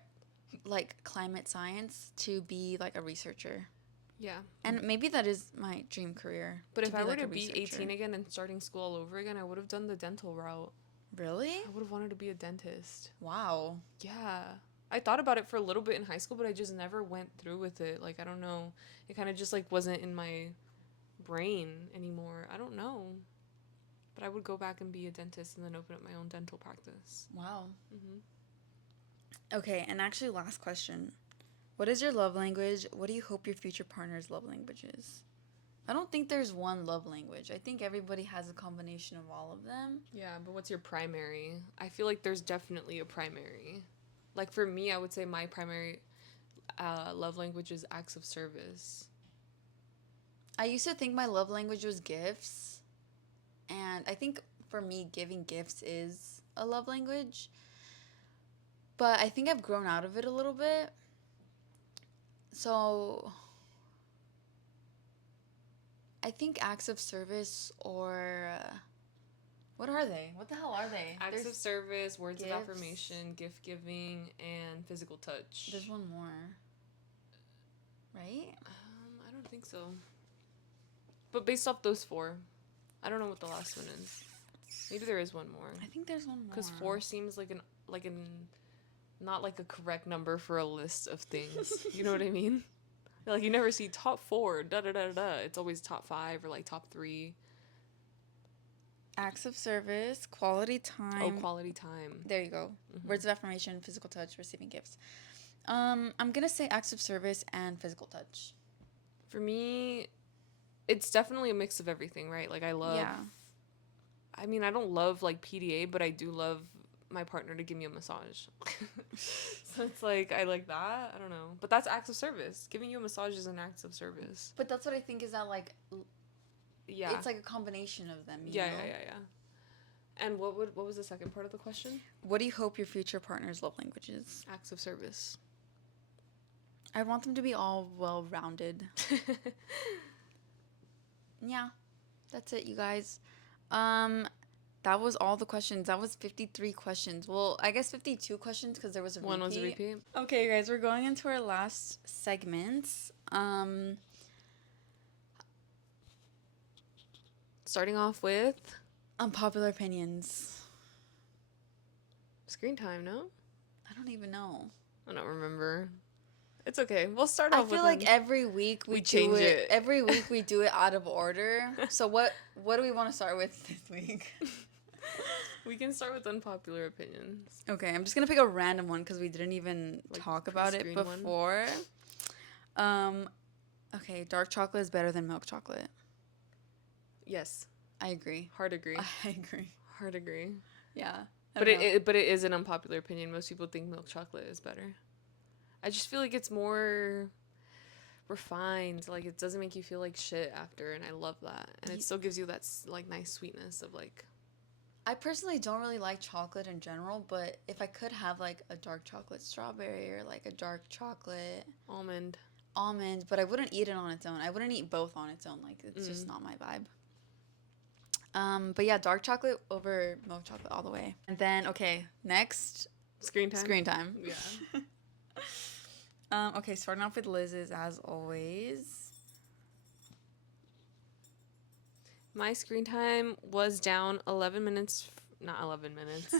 like climate science to be like a researcher. Yeah. And maybe that is my dream career. But if I were like to a be researcher. 18 again and starting school all over again, I would have done the dental route. Really? I would have wanted to be a dentist. Wow. Yeah. I thought about it for a little bit in high school, but I just never went through with it. Like, I don't know. It kind of just like wasn't in my brain anymore. I don't know. But I would go back and be a dentist and then open up my own dental practice. Wow. Mm-hmm. Okay, and actually, last question. What is your love language? What do you hope your future partner's love language is? I don't think there's one love language. I think everybody has a combination of all of them. Yeah, but what's your primary? I feel like there's definitely a primary. Like for me, I would say my primary love language is acts of service. I used to think my love language was gifts. And I think for me, giving gifts is a love language. But I think I've grown out of it a little bit. So I think acts of service or what are they? What the hell are they? Acts of service, words gifts. of affirmation, gift giving, and physical touch. There's one more. Right? I don't think so. But based off those four, I don't know what the last one is. Maybe there is one more. I think there's one more. Because 4 seems like an not like a correct number for a list of things. You know what I mean? Like you never see top 4, da da da da. It's always top 5 or like top 3. Acts of service, quality time. Oh, quality time. There you go. Mm-hmm. Words of affirmation, physical touch, receiving gifts. I'm gonna say acts of service and physical touch. For me, it's definitely a mix of everything, right? Like I love. Yeah. I mean, I don't love like PDA, but I do love my partner to give me a massage. So it's like I like that. I don't know, but that's acts of service. Giving you a massage is an act of service. But that's what I think is that like. Yeah. It's like a combination of them. Yeah. And what was the second part of the question? What do you hope your future partner's love language is? Acts of service. I want them to be all well rounded. Yeah, that's it, you guys. That was all the questions. That was 53 questions. Well, I guess 52 questions because there was a repeat. One was a repeat. Okay, guys, we're going into our last segment. Starting off with Unpopular opinions. screen time, no? I don't even know. I don't remember. It's okay. We'll start off with I feel like every week we change do it. Every week we do it out of order. So what do we want to start with this week? we can start with unpopular opinions. Okay, I'm just gonna pick a random one because we didn't even talk about it before. Okay, dark chocolate is better than milk chocolate. Yes. I agree. Hard agree. I agree. Hard agree. Yeah. But it is an unpopular opinion. Most people think milk chocolate is better. I just feel like it's more refined. Like it doesn't make you feel like shit after, and I love that. And it still gives you that like nice sweetness of like. I personally don't really like chocolate in general, but if I could have like a dark chocolate strawberry or like a dark chocolate almond, but I wouldn't eat it on its own. I wouldn't eat both on its own. Like it's just not my vibe. But yeah, dark chocolate over milk chocolate all the way. And then okay, next Screen time. screen time. Yeah. Okay, starting off with Liz's as always. My screen time was down 11 minutes, not 11 minutes,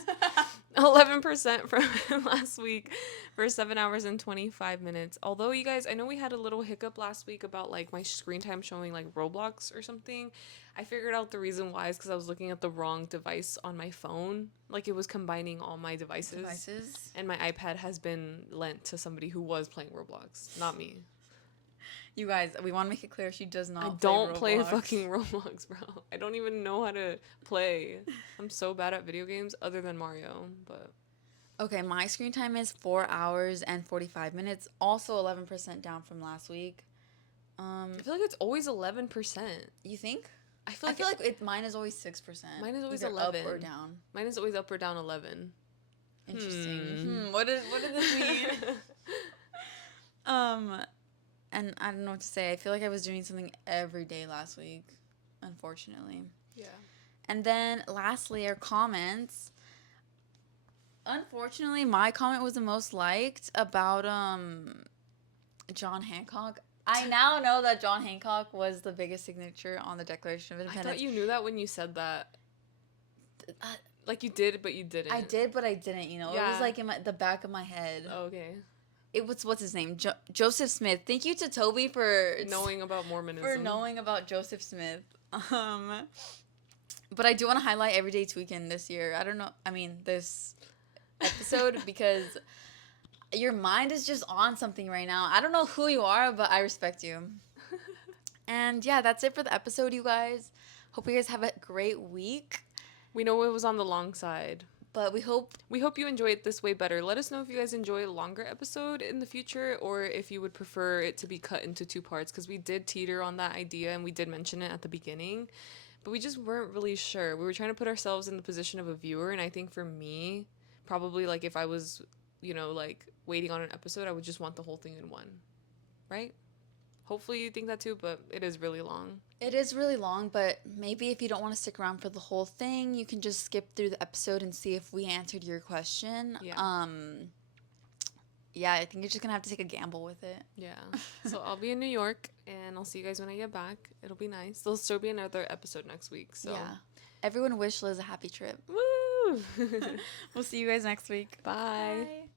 11% from last week for 7 hours and 25 minutes. Although, you guys, I know we had a little hiccup last week about like my screen time showing like Roblox or something. I figured out the reason why is because I was looking at the wrong device on my phone. Like it was combining all my devices. And my iPad has been lent to somebody who was playing Roblox, not me. You guys, we want to make it clear she does not. I don't play fucking Roblox, bro. I don't even know how to play. I'm so bad at video games other than Mario, but okay, my screen time is 4 hours and 45 minutes, also 11% down from last week. I feel like it's always 11%. You think? I feel like mine is always 6%. Mine is always either 11 up or down. Mine is always up or down 11. Interesting. What does this mean? And I don't know what to say. I feel like I was doing something every day last week, unfortunately. Yeah. And then lastly, our comments. Unfortunately, my comment was the most liked about John Hancock. I now know that John Hancock was the biggest signature on the Declaration of Independence. I thought you knew that when you said that. Like you did, but you didn't. I did, but I didn't. You know, yeah. It was like in the back of my head. Oh, okay. It was, what's his name? Joseph Smith. Thank you to Toby for knowing about Mormonism. For knowing about Joseph Smith. But I do want to highlight Everyday Tweakin' this year. I don't know. I mean, this episode because your mind is just on something right now. I don't know who you are, but I respect you. And yeah, that's it for the episode, you guys. Hope you guys have a great week. We know it was on the long side. But we hope you enjoy it this way better. Let us know if you guys enjoy a longer episode in the future or if you would prefer it to be cut into 2 parts, because we did teeter on that idea and we did mention it at the beginning, but we just weren't really sure. We were trying to put ourselves in the position of a viewer, and I think for me, probably like if I was, you know, like waiting on an episode, I would just want the whole thing in one, right? Hopefully you think that too, but it is really long. It is really long, but maybe if you don't want to stick around for the whole thing, you can just skip through the episode and see if we answered your question. Yeah. Yeah, I think you're just going to have to take a gamble with it. Yeah. So I'll be in New York, and I'll see you guys when I get back. It'll be nice. There'll still be another episode next week. So yeah. Everyone wish Liz a happy trip. Woo! We'll see you guys next week. Bye. Bye.